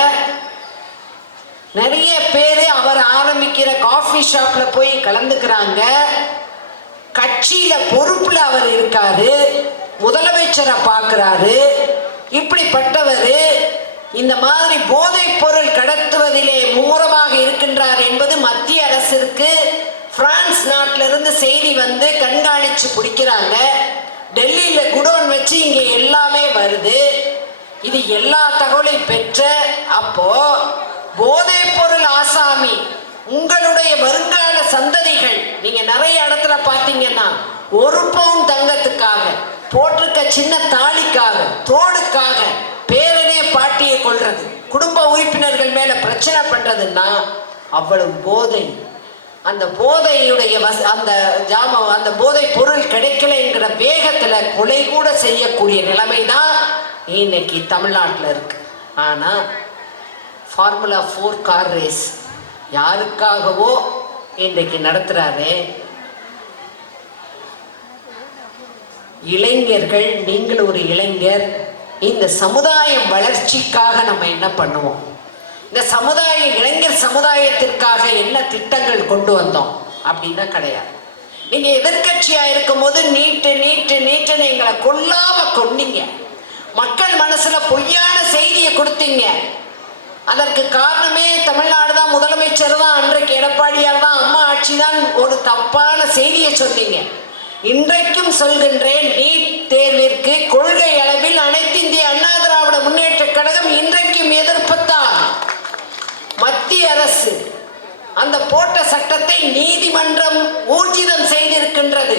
நிறைய பேர் அவர் ஆரம்பிக்கிற காஃபி ஷாப்ல போய் கலந்துக்கிறாங்க. கட்சியில பொறுப்புல அவர் இருக்காரு, முதலமைச்சரை பார்க்கிறாரு. இப்படிப்பட்டவர் இந்த மாதிரி போதைப் பொருள் கடத்துவதிலே மும்முரமாக இருக்கின்றார் என்பது மத்திய அரசிற்கு பிரான்ஸ் நாட்டில இருந்து செய்தி கண்காணிச்சு பிடிக்கிறாங்க. டெல்லியில குடோன் வச்சு இங்க எல்லாமே வருது. இது எல்லா தகவலையும் பெற்ற அப்போ போதைப் பொருள் ஆசாமி உங்களுடைய வருங்கால சந்ததிகள், நீங்க நிறைய இடத்துல பார்த்தீங்கன்னா 1 பவுன் தங்கத்துக்காக போட்டிருக்க சின்ன தாலிக்காக தோடுக்காக பேரனே பாட்டியை கொள்றது, குடும்ப உறுப்பினர்கள் மேல பிரச்சனை பண்றதுன்னா அவ்வளவு போதை. அந்த போதையுடைய அந்த போதை பொருள் கிடைக்கலைங்கிற வேகத்துல கொலை கூட செய்யக்கூடிய நிலைமை தான் இன்னைக்கு தமிழ்நாட்டில் இருக்கு. ஆனா ஃபார்முலா 4 கார் ரேஸ் யாருக்காகவோ இன்றைக்கு நடத்துறாரு. இளைஞர்கள், நீங்கள் ஒரு இளைஞர், இந்த சமுதாயம் வளர்ச்சிக்காக நம்ம என்ன பண்ணுவோம், இந்த இளைஞர் சமுதாயத்திற்காக என்ன திட்டங்கள் கொண்டு வந்தோம் அப்படின்னா கிடையாது. நீங்க எதிர்கட்சியா இருக்கும் போது நீட்டு எங்களை கொல்லாம கொன்னீங்க, மக்கள் மனசுல பொய்யான செய்தியை கொடுத்தீங்க. அதற்கு காரணமே தமிழ்நாடு தான், முதலமைச்சர் தான், அன்றைக்கு எடப்பாடியார் தான், அம்மா ஆட்சி தான் ஒரு தப்பான செய்தியை சொன்னீங்க. இன்றைக்கும் சொல்கின்றேன், நீட் தேர்விற்கு கொள்கை அளவில் அனைத்து இந்திய அண்ணா திராவிட முன்னேற்ற கழகம் இன்றைக்கும் எதிர்ப்புத்தான். மத்திய அரசு அந்த போட்ட சட்டத்தை நீதிமன்றம் ஊர்ஜிதம் செய்திருக்கின்றது.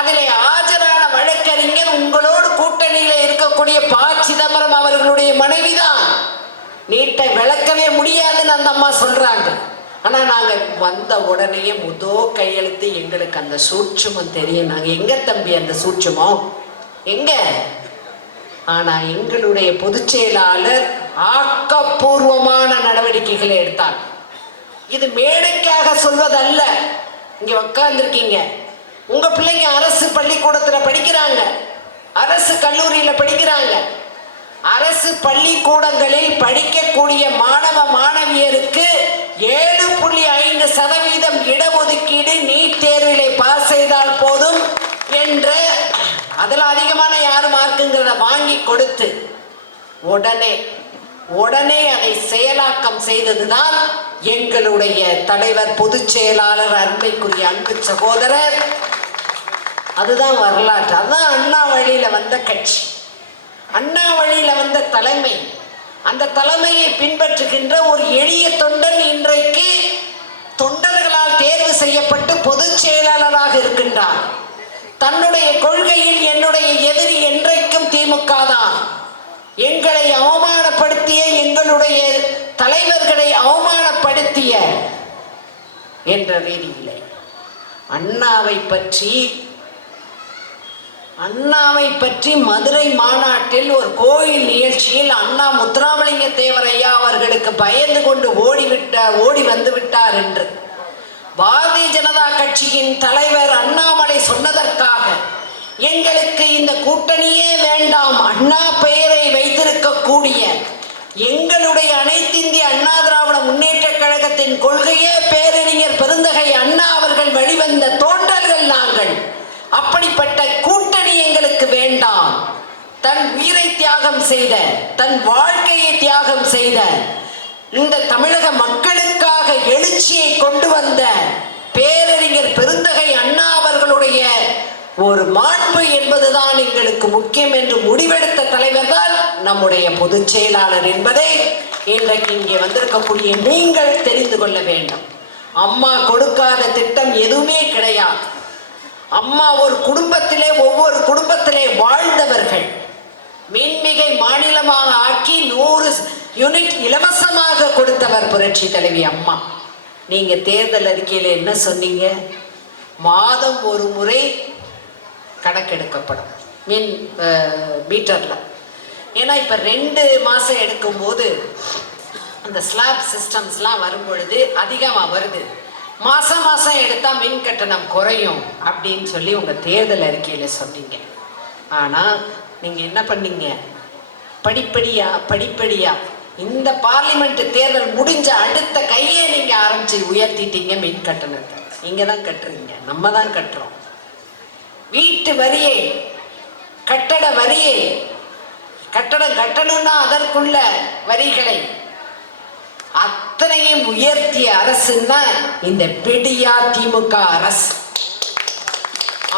அதிலே ஆஜரான வழக்கறிஞர் உங்களோடு கூட்டணியில இருக்கக்கூடிய ப. சிதம்பரம் அவர்களுடைய மனைவிதான். நீட்டை விளக்கவே முடியாதுன்னு அந்த அம்மா சொல்றாங்க. ஆனால் நாங்கள் வந்த உடனேயே கையெழுத்து எங்களுக்கு அந்த சூட்சுமம் தெரியும். நாங்கள் எங்கே தம்பி அந்த சூட்சுமம் எங்கே? ஆனால் எங்களுடைய பொதுச் செயலாளர் ஆக்கப்பூர்வமான நடவடிக்கைகளை எடுத்தார். இது மேடைக்காக சொல்வதல்ல. இங்கே உட்கார்ந்துருக்கீங்க, உங்கள் பிள்ளைங்க அரசு பள்ளிக்கூடத்தில் படிக்கிறாங்க, அரசு கல்லூரியில் படிக்கிறாங்க. அரசு பள்ளிக்கூடங்களில் படிக்கக்கூடிய மாணவ மாணவியருக்கு 7.5% இடஒதுக்கீடு நீட் தேர்விலே பாஸ் செய்தால் போதும் என்ற, அதில் அதிகமான யார் மார்க்குங்கிறத வாங்கி கொடுத்து உடனே அதை செயலாக்கம் செய்ததுதான் எங்களுடைய தலைவர், பொதுச் செயலாளர், அன்பைக்குரிய அன்பு சகோதரர். அதுதான் வரலாற்று. அதுதான் அண்ணா வழியில வந்த கட்சி, அண்ணா வழியில வந்த தலைமை. அந்த தலைமையை பின்பற்றுகின்ற ஒரு எளிய தொண்டன் இன்றைக்கு தொண்டர்களால் தேர்வு செய்யப்பட்டு பொதுச் செயலாளராக இருக்கின்றார். தன்னுடைய கொள்கையில் என்னுடைய எதிரி என்றைக்கும் திமுக தான். எங்களை அவமானப்படுத்திய, எங்களுடைய தலைவர்களை அவமானப்படுத்திய என்ற ரீதியில்லை. அண்ணாவை பற்றி மதுரை மாநாட்டில் ஒரு கோயில் நிகழ்ச்சியில் அண்ணா முத்துராமலிங்க தேவர் ஐயா அவர்களுக்கு பயந்து கொண்டு ஓடி வந்து விட்டார் என்று பாரதிய ஜனதா கட்சியின் தலைவர் அண்ணாமலை சொன்னதற்காக எங்களுக்கு இந்த கூட்டணியே வேண்டாம், அண்ணா பெயரை வைத்திருக்கக்கூடிய எங்களுடைய அனைத்திந்திய அண்ணா திராவிட முன்னேற்ற கழகத்தின் கொள்கையே பேரறிஞர் பெருந்தகை அண்ணா அவர்கள் வெளிவந்த தோன்றல்கள் நாங்கள். அப்படிப்பட்ட கூட்டணி எங்களுக்கு வேண்டாம். தன் உயிரை தியாகம் செய்த, தன் வாழ்க்கையை தியாகம் செய்த, இந்த தமிழக மக்களுக்காக எழுச்சியை கொண்டு வந்த பேரறிஞர் பெருந்தகை அண்ணா அவர்களுடைய ஒரு மாண்பு என்பதுதான் எங்களுக்கு முக்கியம் என்று முடிவெடுத்த தலைவர் தான் நம்முடைய பொதுச் செயலாளர் என்பதை இன்றைக்கு இங்கே வந்திருக்கக்கூடிய நீங்கள் தெரிந்து கொள்ள வேண்டும். அம்மா கொடுக்காத திட்டம் எதுவுமே கிடையாது. அம்மா ஒரு குடும்பத்திலே, ஒவ்வொரு குடும்பத்திலே வாழ்ந்தவர்கள். மின்மிகை மாநிலமாக ஆக்கி 100 யூனிட் இலவசமாக கொடுத்தவர் புரட்சி தலைவி அம்மா. நீங்க தேர்தல் அறிக்கையில என்ன சொன்னீங்க? மாதம் ஒரு முறை கணக்கெடுக்கப்படும் மின் மீட்டர்ல. ஏன்னா இப்ப 2 மாசம் எடுக்கும்போது அந்த ஸ்லாப் சிஸ்டம்ஸ்லாம் வரும்பொழுது அதிகமாக வருது. மாசம் மாசம் எடுத்தா மின் கட்டணம் குறையும் அப்படின்னு சொல்லி உங்க தேர்தல் அறிக்கையில சொன்னீங்க. ஆனா நீங்க என்ன பண்ணீங்க? படிப்படியா இந்த பார்லிமெண்ட் தேர்தல் முடிஞ்ச அடுத்த கையே நீங்க ஆரம்பிச்சு உயர்த்திட்டீங்க மின் கட்டணத்தை. நீங்க தான் கட்டுறீங்க, நம்ம தான் கட்டுறோம். வீட்டு வரியை, கட்டட வரியை, கட்டடம் கட்டணும்னா அதற்குள்ள வரிகளை அத்தனையும் உயர்த்திய அரசுன்னா இந்த பெடியா திமுக அரசு.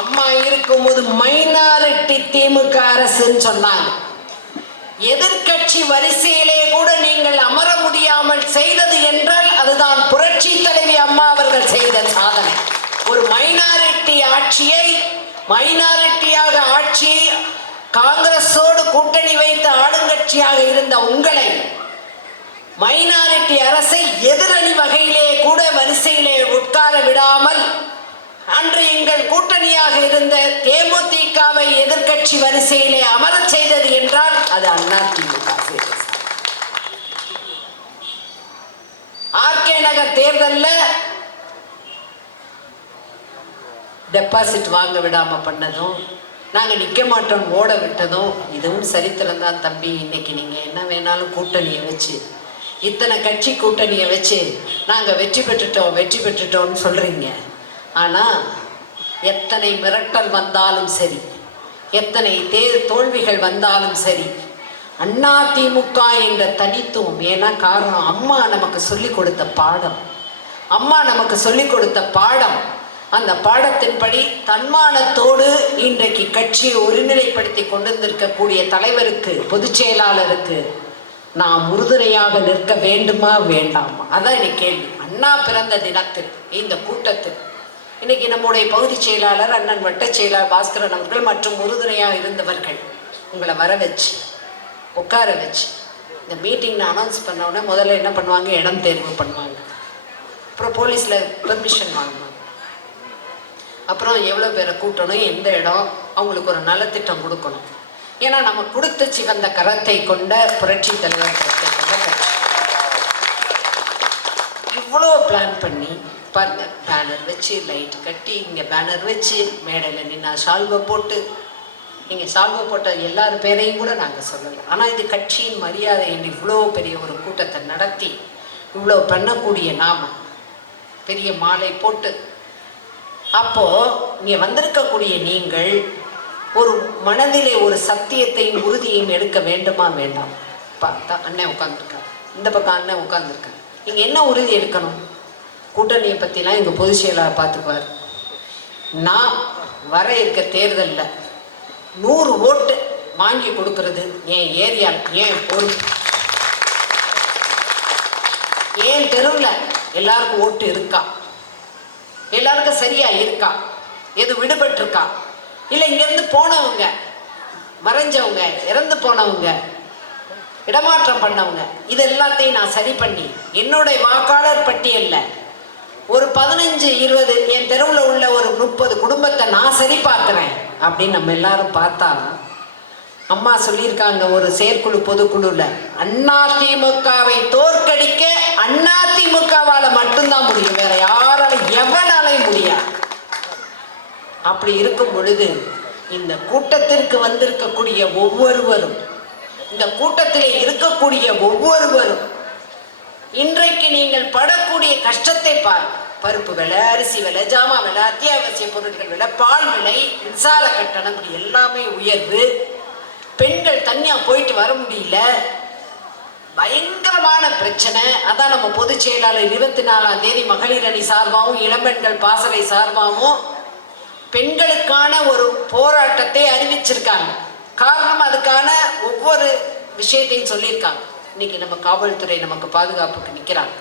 அம்மா இருக்கும்போது மைனாரிட்டி திமுக அரசுன்னு சொன்னாங்க. எதிர்கட்சி வரிசையிலே கூட நீங்கள் அமர முடியாமல் செய்தது என்றால் அதுதான் புரட்சி தலைவி அம்மா அவர்கள் செய்த சாதனை. ஒரு மைனாரிட்டி ஆட்சியை, மைனாரிட்டியாக ஆட்சி காங்கிரஸோடு கூட்டணி வைத்து ஆளுங்கட்சியாக இருந்த உங்களை மைனாரிட்டி அரசை எதிரணி வகையிலே கூட வரிசையிலே உட்கார விடாமல் அன்று எங்கள் கூட்டணியாக இருந்த தேமுதிகவை எதிர்கட்சி வரிசையிலே அமரச் செய்தது என்றால் அது அதிமுக. ஆர்கே நகர் தேர்தலில் டெபாசிட் வாங்க விடாம பண்ணதும், நாங்க நிக்க மாட்டோம் ஓட விட்டதும் இதுவும் சரித்திரம் தான் தம்பி. இன்னைக்கு நீங்க என்ன வேணாலும் கூட்டணியை வச்சு, இத்தனை கட்சி கூட்டணியை வச்சு நாங்க வெற்றி பெற்றுட்டோம்னு சொல்றீங்க. ஆனா எத்தனை மிரட்டல் வந்தாலும் சரி, எத்தனை தோல்விகள் வந்தாலும் சரி, அண்ணா திமுக என்ற தனித்துவம். ஏன்னா காரணம் அம்மா நமக்கு சொல்லி கொடுத்த பாடம். அம்மா நமக்கு சொல்லி கொடுத்த பாடம். அந்த பாடத்தின்படி தன்மானத்தோடு இன்றைக்கு கட்சியை ஒருநிலைப்படுத்தி கொண்டு வந்திருக்கக்கூடிய தலைவருக்கு, பொதுச் செயலாளருக்கு நாம் உறுதுணையாக நிற்க வேண்டுமா வேண்டாமா? அதான் இன்னைக்கு கேள்வி. அண்ணா பிறந்த தினத்தில் இந்த கூட்டத்தில் இன்னைக்கு நம்முடைய பகுதி செயலாளர் அண்ணன் வட்ட செயலாளர் பாஸ்கரன் அவர்கள் மற்றும் உறுதுணையாக இருந்தவர்கள் உங்களை வர வச்சு உட்கார வச்சு இந்த மீட்டிங் அனௌன்ஸ் பண்ண உடனே முதல்ல என்ன பண்ணுவாங்க? இடம் தேர்வு பண்ணுவாங்க. அப்புறம் போலீஸில் பெர்மிஷன் வாங்கணும். அப்புறம் எவ்வளோ பேரை கூட்டணும், எந்த இடம், அவங்களுக்கு ஒரு நலத்திட்டம் கொடுக்கணும். ஏன்னா நம்ம கொடுத்து சிவந்த கரத்தை கொண்ட புரட்சி தலைவர் கரத்தை கொண்ட கட்சி. இவ்வளோ பிளான் பண்ணி பாருங்க, பேனர் வச்சு லைட் கட்டி இங்கே பேனர் வச்சு மேடையில் நின்னா சால்வை போட்டு, நீங்கள் சால்வை போட்ட எல்லார் பேரையும் கூட நாங்கள் சொல்லலை. ஆனால் இது கட்சியின் மரியாதை என்று இவ்வளோ பெரிய ஒரு கூட்டத்தை நடத்தி இவ்வளோ பண்ணக்கூடிய நாம பெரிய மாலை போட்டு, அப்போது இங்கே வந்திருக்கக்கூடிய நீங்கள் ஒரு மனதிலே ஒரு சத்தியத்தையும் உறுதியையும் எடுக்க வேண்டுமா வேண்டாம்? பார்த்தா அண்ணன் உட்காந்துருக்காரு, இந்த பக்கம் அண்ணன் உட்காந்துருக்காரு. இங்கே என்ன உறுதி எடுக்கணும்? கூட்டணியை பற்றிலாம் எங்கள் பொதுச் செயலாளர் பார்த்துக்குவார். நான் வர இருக்க தேர்தலில் 100 ஓட்டு வாங்கி கொடுக்கறது என் ஏரியா, ஏன் பொறுப்பு. ஏன் தெருவில் எல்லாருக்கும் ஓட்டு இருக்கா, எல்லாருக்கும் சரியா இருக்கா, எது விடுபட்டிருக்கா, இல்லை இங்கேருந்து போனவங்க, மறைஞ்சவங்க, இறந்து போனவங்க, இடமாற்றம் பண்ணவங்க, இது எல்லாத்தையும் நான் சரி பண்ணி என்னுடைய வாக்காளர் பட்டியலில் ஒரு 15-20 என் தெருவில் உள்ள ஒரு 30 குடும்பத்தை நான் சரி பார்க்குறேன் அப்படின்னு நம்ம எல்லாரும் பார்த்தா, அம்மா சொல்லியிருக்காங்க ஒரு செயற்குழு பொதுக்குழுவில், அதிமுகவை தோற்கடிக்க அதிமுகவால் மட்டும்தான் முடியும், வேற யாராலும் எவனாலையும் முடியாது. அப்படி இருக்கும் பொழுது இந்த கூட்டத்திற்கு வந்திருக்கக்கூடிய ஒவ்வொருவரும், இந்த கூட்டத்திலே இருக்கக்கூடிய ஒவ்வொருவரும் இன்றைக்கு நீங்கள் படக்கூடிய கஷ்டத்தை பார். பருப்பு விலை, அரிசி விலை, ஜாமா விலை, அத்தியாவசிய பொருட்கள் விலை, பால் விலை, மின்சார கட்டணம், இப்படி எல்லாமே உயர்வு. பெண்கள் தனியாக போயிட்டு வர முடியல, பயங்கரமான பிரச்சனை. அதான் நம்ம பொதுச் செயலாளர் 24ஆம் தேதி மகளிர் அணி சார்பாகவும் இளம்பெண்கள் பாசறை சார்பாகவும் பெண்களுக்கான ஒரு போராட்டத்தை அறிவிச்சிருக்காங்க. காரணம், அதுக்கான ஒவ்வொரு விஷயத்தையும் சொல்லியிருக்காங்க. இன்னைக்கு நம்ம காவல்துறை நமக்கு பாதுகாப்புக்கு நிற்கிறாங்க,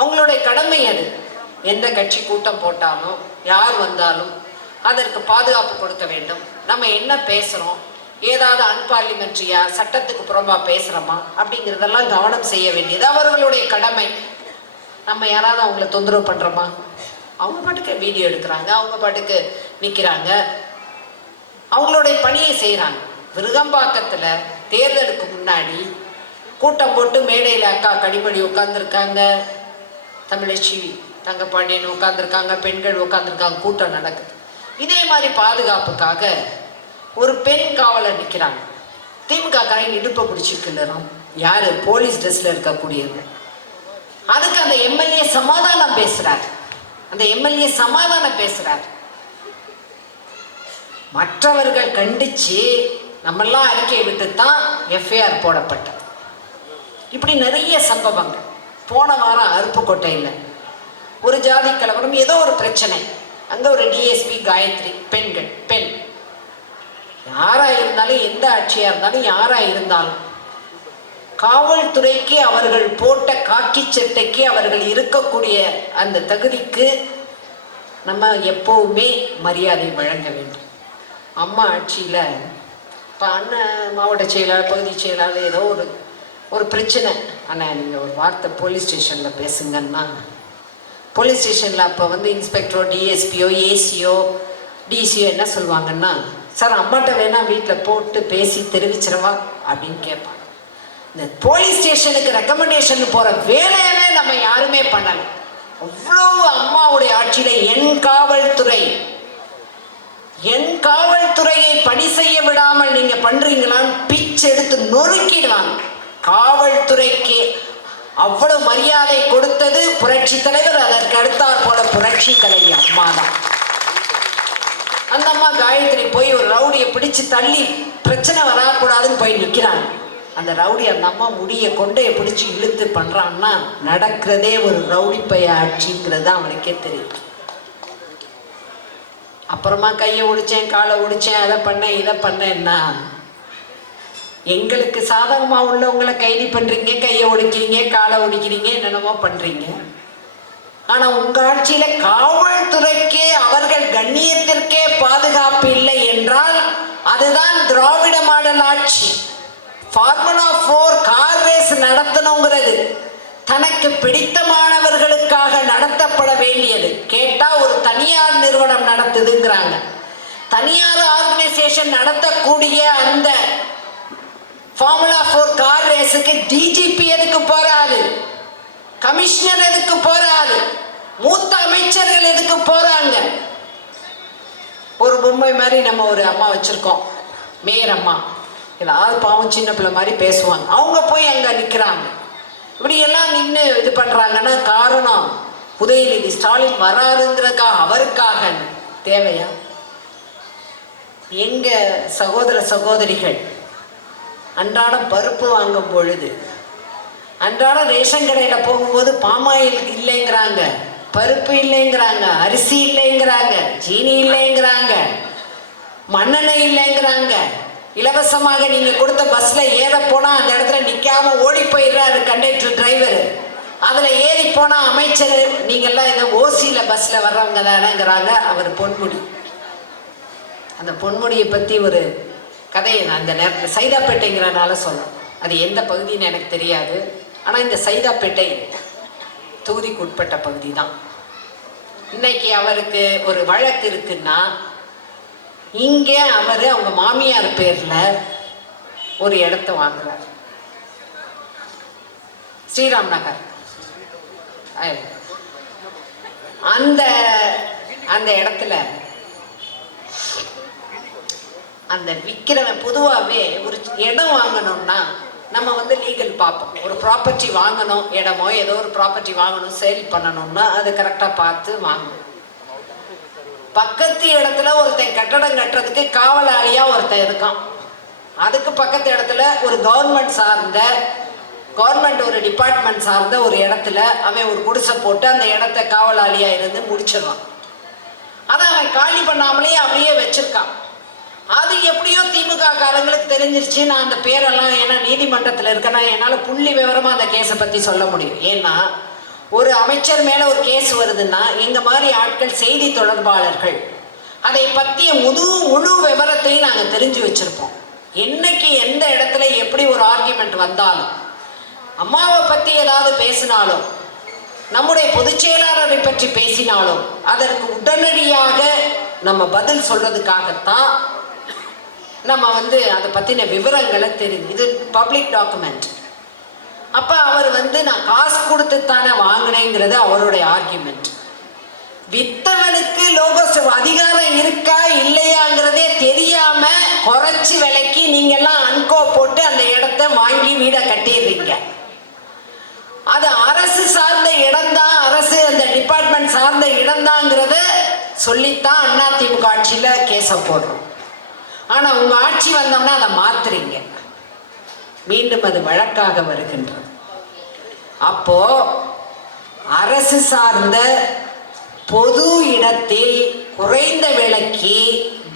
அவங்களுடைய கடமை அது. எந்த கட்சி கூட்டம் போட்டாலும் யார் வந்தாலும் அதற்கு பாதுகாப்பு கொடுக்க வேண்டும். நம்ம என்ன பேசுகிறோம், ஏதாவது அன்பார்லிமெண்ட்ரியா, சட்டத்துக்கு புறம்பா பேசுகிறோமா அப்படிங்கிறதெல்லாம் கவனம் செய்ய வேண்டியது அவர்களுடைய கடமை. நம்ம யாராவது அவங்கள தொந்தரவு பண்ணுறோமா? அவங்க பாட்டுக்கு வீடியோ எடுக்கிறாங்க, அவங்க பாட்டுக்கு நிற்கிறாங்க, அவங்களுடைய பணியை செய்கிறாங்க. விருகம்பாக்கத்தில் தேர்தலுக்கு முன்னாடி கூட்டம் போட்டு மேடையில் அக்கா கனிமொழி உட்காந்துருக்காங்க, தமிழச்சி தங்கப்பாண்டியன் உட்காந்துருக்காங்க, பெண்கள் உட்காந்துருக்காங்க, கூட்டம் நடக்குது. இதே மாதிரி பாதுகாப்புக்காக ஒரு பெண் காவலர் நிற்கிறாங்க. திமுக காரங்க இடுப்பை பிடிச்சிருக்கிறோம், யார்? போலீஸ் ட்ரெஸ்ல இருக்கக்கூடியது. அதுக்கு அந்த எம்எல்ஏ சமாதானம் பேசுறார், அந்த எம்எல்ஏ சமாதானம் பேசுறார். மற்றவர்கள் கண்டிச்சு நம்மெல்லாம் அறிக்கையை விட்டு தான் எஃப்ஐஆர் போடப்பட்டது. இப்படி நிறைய சம்பவங்கள். போன வாரம் அருப்புக்கோட்டையில் ஒரு ஜாதி கலவரம், ஏதோ ஒரு பிரச்சனை, அங்கே ஒரு டிஎஸ்பி காயத்ரி, பெண் யாராக இருந்தாலும், எந்த ஆட்சியாக இருந்தாலும், யாராக இருந்தாலும் காவல்துறைக்கு அவர்கள் போட்ட காக்கி சட்டைக்கு அவர்கள் இருக்கக்கூடிய அந்த தகுதிக்கு நம்ம எப்போவுமே மரியாதை வழங்க வேண்டும். அம்மா ஆட்சியில் இப்போ அண்ணன் மாவட்ட செயலாளர், பகுதி செயலாளர், ஏதோ ஒரு பிரச்சனை, ஆனால் நீங்கள் ஒரு வார்த்தை போலீஸ் ஸ்டேஷனில் பேசுங்கன்னா, போலீஸ் ஸ்டேஷனில் அப்போ இன்ஸ்பெக்டரோ, டிஎஸ்பியோ, ஏசியோ, டிசியோ என்ன சொல்லுவாங்கன்னா, சார் அம்மாட்ட வேணா வீட்டில் போட்டு பேசி தெரிவிச்சிடவா அப்படின்னு கேட்பாங்க. இந்த போலீஸ் ஸ்டேஷனுக்கு ரெக்கமெண்டேஷன் போகிற வேலையவே நம்ம யாருமே பண்ணலை. அவ்வளோ அம்மாவுடைய ஆட்சியில் என் காவல்துறையை பணி செய்ய விடாமல் நீங்க பண்றீங்களான்னு பிச்சு எடுத்து நொறுக்கிடுவாங்க. காவல்துறைக்கு அவ்வளவு மரியாதை கொடுத்தது புரட்சி தலைவர், அதற்கு அடுத்தாற் போல புரட்சி தலைவி அம்மா தான். அந்த அம்மா காயத்ரி போய் ஒரு ரவுடியை பிடிச்சு தள்ளி பிரச்சனை வரக்கூடாதுன்னு போய் நிற்கிறாங்க. அந்த ரவுடி அந்த அம்மா முடிய கொண்டையை பிடிச்சி இழுத்து பண்றான்னா நடக்கிறதே ஒரு ரவுடி பைய ஆட்சிங்கிறது தான் அவனுக்கே தெரியும். அப்புறமா கையை ஒடிச்சேன், காலை ஒடிச்சேன், அதை பண்ணேன், இதை பண்ணேன்னா எங்களுக்கு சாதகமாக உள்ளவங்களை கைது பண்ணுறீங்க, கையை ஒடிக்கிறீங்க, காலை ஒடிக்கிறீங்க, என்னென்னமோ பண்ணுறீங்க. ஆனால் உங்கள் ஆட்சியில் காவல்துறைக்கே அவர்கள் கண்ணியத்திற்கே பாதுகாப்பு இல்லை என்றால் அதுதான் திராவிட மாடல் ஆட்சி. ஃபார்முலா 4 கார் ரேஸ் நடத்தணுங்கிறது தனக்கு பிடித்தமானவர்களுக்காக நடத்தப்பட வேண்டியது. கேட்டா ஒரு தனியார் நிறுவனம் நடத்துதுங்கிறாங்க. தனியார் ஆர்கனைசேஷன் நடத்தக்கூடிய அந்த ஃபார்முலா 4 கார் ரேஸுக்கு டிஜிபி எதுக்கு போறாரு, கமிஷனர் எதுக்கு போறாரு, மூத்த அமைச்சர்கள் எதுக்கு போறாங்க? ஒரு பொம்மை மாதிரி நம்ம ஒரு அம்மா வச்சிருக்கோம், மேயர் அம்மா. ஏதாவது பாவம் சின்ன பிள்ளை மாதிரி பேசுவாங்க, அவங்க போய் அங்க நிக்கிறாங்க. இப்படி எல்லாம் நின்று இது பண்றாங்கன்னா காரணம் உதயநிதி ஸ்டாலின் வராருங்கிறதுக்காக, அவருக்காக. தேவையா? எங்க சகோதர சகோதரிகள் அன்றாடம் பருப்பு வாங்கும் பொழுது, அன்றாடம் ரேஷன் கடையில் போகும்போது பாமாயில் இல்லைங்கிறாங்க, பருப்பு இல்லைங்கிறாங்க, அரிசி இல்லைங்கிறாங்க, சீனி இல்லைங்கிறாங்க, மண்ணெண்ணெய் இல்லைங்கிறாங்க. இலவசமாக நீங்க கொடுத்த பஸ்ல ஏற போனா அந்த இடத்துல நிக்காம ஓடி போயிடுறாரு கண்டக்டர் டிரைவர். அதுல ஏறி போனா அமைச்சர், நீங்க எல்லாம் இந்த ஓசியில பஸ்ல வர்றவங்க தானேங்கிறாங்க. அவர் பொன்முடி. அந்த பொன்முடியை பத்தி ஒரு கதையை நான் அந்த நேரத்தில் சைதாப்பேட்டைங்கிறனால சொன்னேன். அது எந்த பகுதின்னு எனக்கு தெரியாது. ஆனா இந்த சைதாப்பேட்டை தொகுதிக்கு உட்பட்ட பகுதி தான். இன்னைக்கு அவருக்கு ஒரு வழக்கு இருக்குன்னா, இங்க அவரு அவங்க மாமியார் பேர்ல ஒரு இடத்த வாங்குறார், ஸ்ரீராம் நகர். அந்த அந்த இடத்துல அந்த விற்கிறவன் பொதுவாகவே ஒரு இடம் வாங்கணும்னா நம்ம வந்து லீகல் பார்ப்போம். ஒரு ப்ராப்பர்ட்டி வாங்கணும், இடமோ ஏதோ ஒரு ப்ராப்பர்ட்டி வாங்கணும், சேல் பண்ணணும்னா அது கரெக்டாக பார்த்து வாங்கணும். பக்கத்து இடத்துல ஒருத்தன் கட்டடம் கட்டுறதுக்கு காவலாளியா ஒருத்தன் இருக்கான். அதுக்கு பக்கத்து இடத்துல ஒரு கவர்மெண்ட் ஒரு டிபார்ட்மெண்ட் சார்ந்த ஒரு இடத்துல அவன் ஒரு குடிசை போட்டு அந்த இடத்த காவலாளியா இருந்து முடிச்சிடறான். அதை அவன் காலி பண்ணாமலே அப்படியே வச்சிருக்கான். அது எப்படியோ திமுக காரங்களுக்கு தெரிஞ்சிருச்சு. நான் அந்த பேரெல்லாம், ஏன்னா நீதிமன்றத்தில் இருக்கேன்னா என்னால் புள்ளி விவரமா அந்த கேஸை பத்தி சொல்ல முடியும். ஏன்னா ஒரு அமைச்சர் மேல ஒரு கேஸ் வருதுன்னா எங்க மாதிரி ஆட்கள், செய்தி தொடர்பாளர்கள், அதை பற்றிய முழு விவரத்தையும் நாங்கள் தெரிஞ்சு வச்சிருப்போம். என்னைக்கு எந்த இடத்துல எப்படி ஒரு ஆர்கியூமெண்ட் வந்தாலும், அம்மாவை பற்றி ஏதாவது பேசினாலும், நம்முடைய பொதுச் செயலாளரை பற்றி பேசினாலும் அதற்கு உடனடியாக நம்ம பதில் சொல்றதுக்காகத்தான் நம்ம வந்து அதை பற்றின விவரங்களை தெரியும். இது பப்ளிக் டாக்குமெண்ட். அப்போ அவர் வந்து நான் காசு கொடுத்து தானே வாங்கினேங்கிறது அவருடைய ஆர்கியூமெண்ட். வித்தவனுக்கு லோகோஸ் அதிகாரம் இருக்கா இல்லையாங்கிறதே தெரியாம குறைச்சி விலைக்கு நீங்கெல்லாம் அன்கோ போட்டு அந்த இடத்த வாங்கி வீடை கட்டிடுறீங்க. அது அரசு சார்ந்த இடம்தான், அரசு அந்த டிபார்ட்மெண்ட் சார்ந்த இடம்தாங்கிறத சொல்லித்தான் அதிமுக ஆட்சியில கேஸ போடுறோம். ஆனா உங்க ஆட்சி வந்தோம்னா அதை மாத்துறீங்க, மீண்டும் அது வழக்காக வருகின்றது. அப்போ அரசு சார்ந்த பொது இடத்தில் குறைந்த விலைக்கு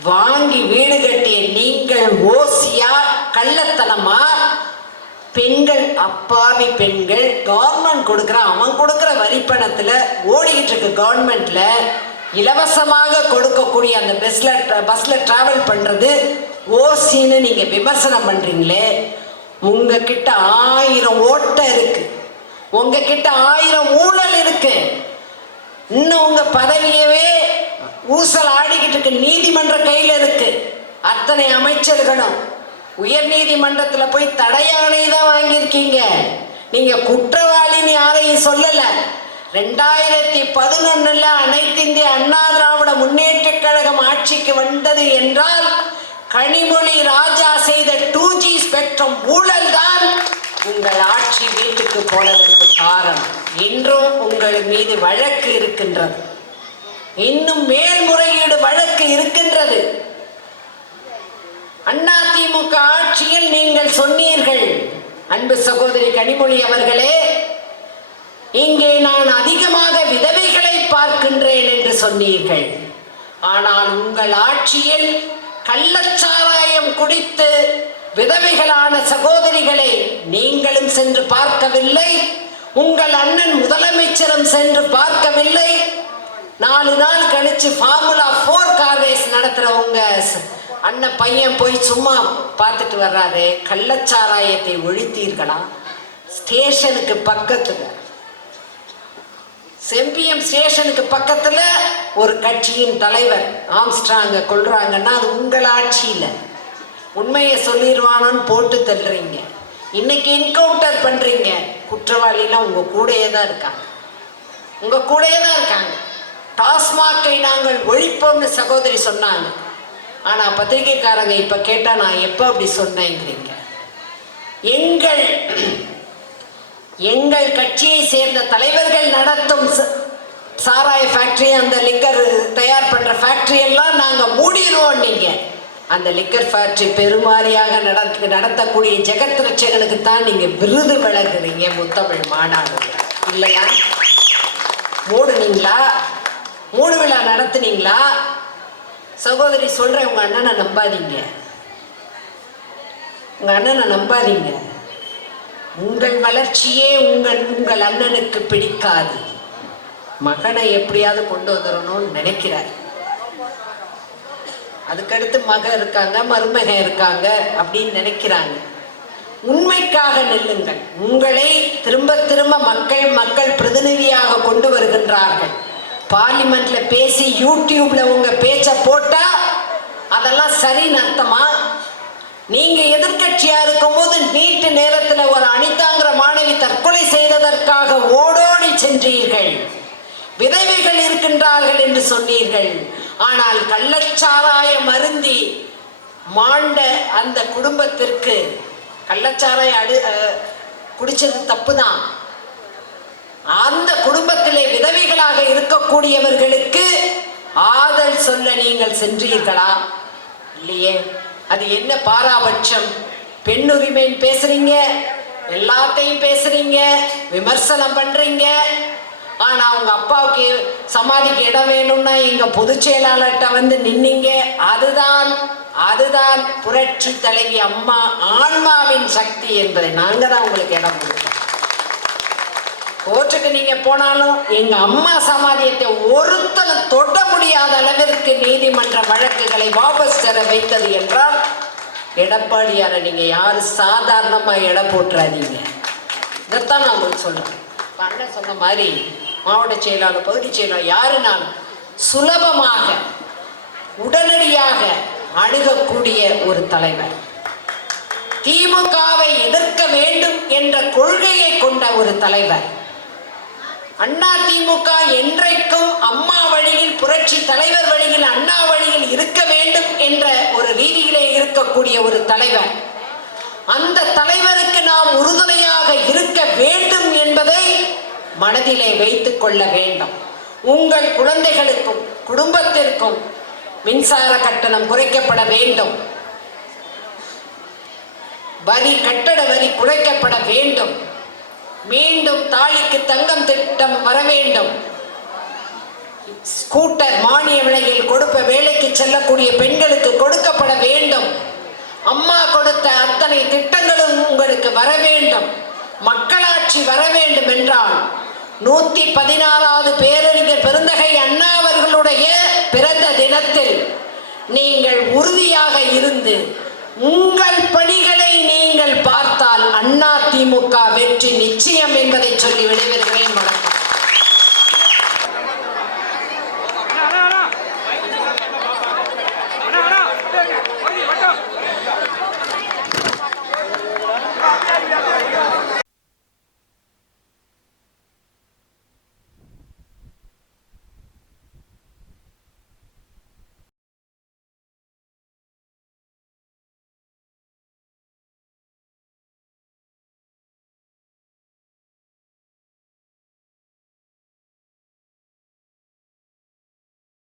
வாங்கி வீடு கட்டிய நீங்கள் ஓசியா கள்ளத்தனமா பெண்கள், அப்பாவி பெண்கள், கவர்மெண்ட் கொடுக்குற, அவன் கொடுக்குற வரிப்பணத்துல ஓடிக்கிட்டு இருக்கு கவர்மெண்ட்ல இலவசமாக கொடுக்கக்கூடிய அந்த பஸ்ல டிராவல் பண்றது ஓசின்னு நீங்க விமர்சனம் பண்றீங்களே. உங்ககிட்ட 1000 ஓட்டை இருக்கு, உங்ககிட்ட 1000 ஊழல் இருக்கு. இன்னும் உங்க பதவியவே ஊசல் ஆடிக்கிட்டு இருக்கு, நீதிமன்ற கையில இருக்கு. அத்தனை அமைச்சர்களும் உயர் நீதிமன்றத்துல போய் தடையாணை தான் வாங்கியிருக்கீங்க. நீங்க குற்றவாளின்னு யாரையும் சொல்லல. 2011 அனைத்து இந்திய அண்ணா திராவிட முன்னேற்ற கழகம் ஆட்சிக்கு வந்தது என்றால் கனிமொழி ராஜா செய்த 2G ஸ்பெக்ட்ரம் ஊழல் தான் உங்கள் ஆட்சி வீட்டுக்கு போனதற்கு காரணம். இன்றும் உங்கள் மீது வழக்கு இருக்கின்றது, இன்னும் மேல்முறையீடு வழக்கு இருக்கின்றது. அதிமுக ஆட்சியில் நீங்கள் சொன்னீர்கள், அன்பு சகோதரி கனிமொழி அவர்களே, இங்கே நான் அதிகமாக விதவைகளை பார்க்கின்றேன் என்று சொன்னீர்கள். ஆனால் உங்கள் ஆட்சியில் கள்ளச்சாராயம் குடித்து விதவைகளான சகோதரிகளை நீங்களும் சென்று பார்க்கவில்லை, உங்கள் அண்ணன் முதலமைச்சரும் சென்று பார்க்கவில்லை. 4 நாள் கழிச்சு ஃபார்முலா 4 கார் ரேஸ் நடத்துற உங்க அண்ணன் பையன் போய் சும்மா பார்த்துட்டு வர்றாரு. கள்ளச்சாராயத்தை ஒழித்தீர்களா? ஸ்டேஷனுக்கு பக்கத்துல, செம்பியம் ஸ்டேஷனுக்கு பக்கத்துல ஒரு கட்சியின் தலைவர் ஆம்ஸ்ட்ராங்க கொள்றாங்கன்னா அது உங்கள் ஆட்சியில. உண்மையை சொல்லிடுவானோன்னு போட்டு தள்ளுறீங்க. இன்னைக்கு என்கவுண்டர் பண்றீங்க, குற்றவாளிலாம் உங்க கூடயே தான் இருக்காங்க, உங்க கூடயே தான் இருக்காங்க. டாஸ்மாகை நாங்கள் ஒழிப்போம்னு சகோதரி சொன்னாங்க. ஆனா பத்திரிகைக்காரங்க இப்ப கேட்டா நான் எப்ப அப்படி சொன்னேங்கிறீங்க. எங்கள் கட்சியை சேர்ந்த தலைவர்கள் நடத்தும் சாராய ஃபேக்டரி, அந்த லிக்கர் தயார் பண்ற ஃபேக்டரி எல்லாம் நாங்க மூடிடுவோம். நீங்க அந்த லிக்கர் ஃபேக்டரி பெருமாறியாக நடத்தக்கூடிய ஜெகத் ரட்சகனுக்கு தான் நீங்க விருது வழங்குறீங்க. முத்தமிழ் மாநாடு இல்லையா? மூடுனீங்களா? மூடு விழா நடத்துனீங்களா? சகோதரி சொல்றேன், உங்க அண்ணனை நம்பாதீங்க, உங்க அண்ணனை நம்பாதீங்க. உங்கள் வளர்ச்சியே உங்கள் அண்ணனுக்கு பிடிக்காது. மகனை எப்படியாவது கொண்டு வந்துடணும்னு நினைக்கிறார். அதுக்கடுத்து மகன் இருக்காங்க, மருமக இருக்காங்க அப்படின்னு நினைக்கிறாங்க. உண்மைக்காக நெல்லுங்கள். உங்களை திரும்ப திரும்ப மக்கள் பிரதிநிதியாக கொண்டு வருகின்றார்கள். பார்லிமெண்ட்ல பேசி யூடியூப்ல உங்க பேச்ச போட்டா அதெல்லாம் சரின்னு அர்த்தமா? நீங்க எதிர்கட்சியா இருக்கும் போது நீட்டு நேரத்துல ஒரு அனிதாங்கிற மாணவி தற்கொலை செய்ததற்காக ஓடோடி சென்றீர்கள். விதவைகள் இருக்கின்றார்கள் என்று சொன்னீர்கள். ஆனால் கள்ளச்சாராயம் அருந்தி மாண்ட அந்த குடும்பத்திற்கு, கள்ளச்சாராயம் குடிச்சது தப்புதான், அந்த குடும்பத்திலே விதவைகளாக இருக்கக்கூடியவர்களுக்கு ஆதல் சொல்ல நீங்கள் சென்றீர்களா? இல்லையே. அது என்ன பாராபட்சம்? பெண் உரிமைன்னு பேசுறீங்க, எல்லாத்தையும் பேசுறீங்க, விமர்சனம் பண்றீங்க. ஆனா உங்க அப்பாவுக்கு சமாதிக்கு இடம் வேணும்னா எங்க பொதுச் செயலாளர்கிட்ட வந்து நின்னீங்க. அதுதான் புரட்சி தலைவி அம்மா ஆன்மாவின் சக்தி என்பதை நாங்க தான் உங்களுக்கு இடம் கொடுத்தோம். கோர்ட்டுக்கு நீங்க போனாலும் எங்க அம்மா சமாதியத்தை ஒருத்தனை தொட முடியாத அளவிற்கு நீதிமன்ற வழக்குகளை வாபஸ் பெற வைத்தது என்றால் எடப்பாடியாரை நீங்க யாரு சாதாரணமா எடை போட்டுறாதீங்க. இதைத்தான் நான் உங்களுக்கு சொல்றேன். அண்ணன் சொன்ன மாதிரி மாவட்ட செயலாளர், பகுதி செயலாளர் யாருனாலும் சுலபமாக உடனடியாக அணுகக்கூடிய ஒரு தலைவர், திமுகவை எதிர்க்க வேண்டும் என்ற கொள்கையை கொண்ட ஒரு தலைவர், அண்ணா திமுக என்றைக்கும் அம்மா வழியில், புரட்சி தலைவர் வழியில், அண்ணா வழியில் இருக்க வேண்டும் என்ற ஒரு ரீதியிலே இருக்கக்கூடிய ஒரு தலைவர். அந்த தலைவருக்கு நாம் உறுதுணையாக இருக்க வேண்டும் என்பதை மனதிலே வைத்துக் கொள்ள வேண்டும். உங்கள் குழந்தைகளுக்கும் குடும்பத்திற்கும் மின்சார கட்டணம் குறைக்கப்பட வேண்டும், வரி, கட்டட வரி குறைக்கப்பட வேண்டும், மீண்டும் தாலிக்கு தங்கம் திட்டம் வர வேண்டும், ஸ்கூட்டர் மானிய விலையில் கொடுப்ப வேலைக்கு செல்லக்கூடிய பெண்களுக்கு கொடுக்கப்பட வேண்டும், அம்மா கொடுத்த அத்தனை திட்டங்களும் உங்களுக்கு வர வேண்டும், மக்களாட்சி வர வேண்டும் என்றால் 116வது பேரறிஞர் பெருந்தகை அண்ணா அவர்களுடைய பிறந்த தினத்தில் நீங்கள் உறுதியாக இருந்து உங்கள் பணிகளை நீங்கள் பார்த்தால் அண்ணா திமுக வெற்றி நிச்சயம் என்பதை சொல்லி விடைபெறுகிறேன். வணக்கம்.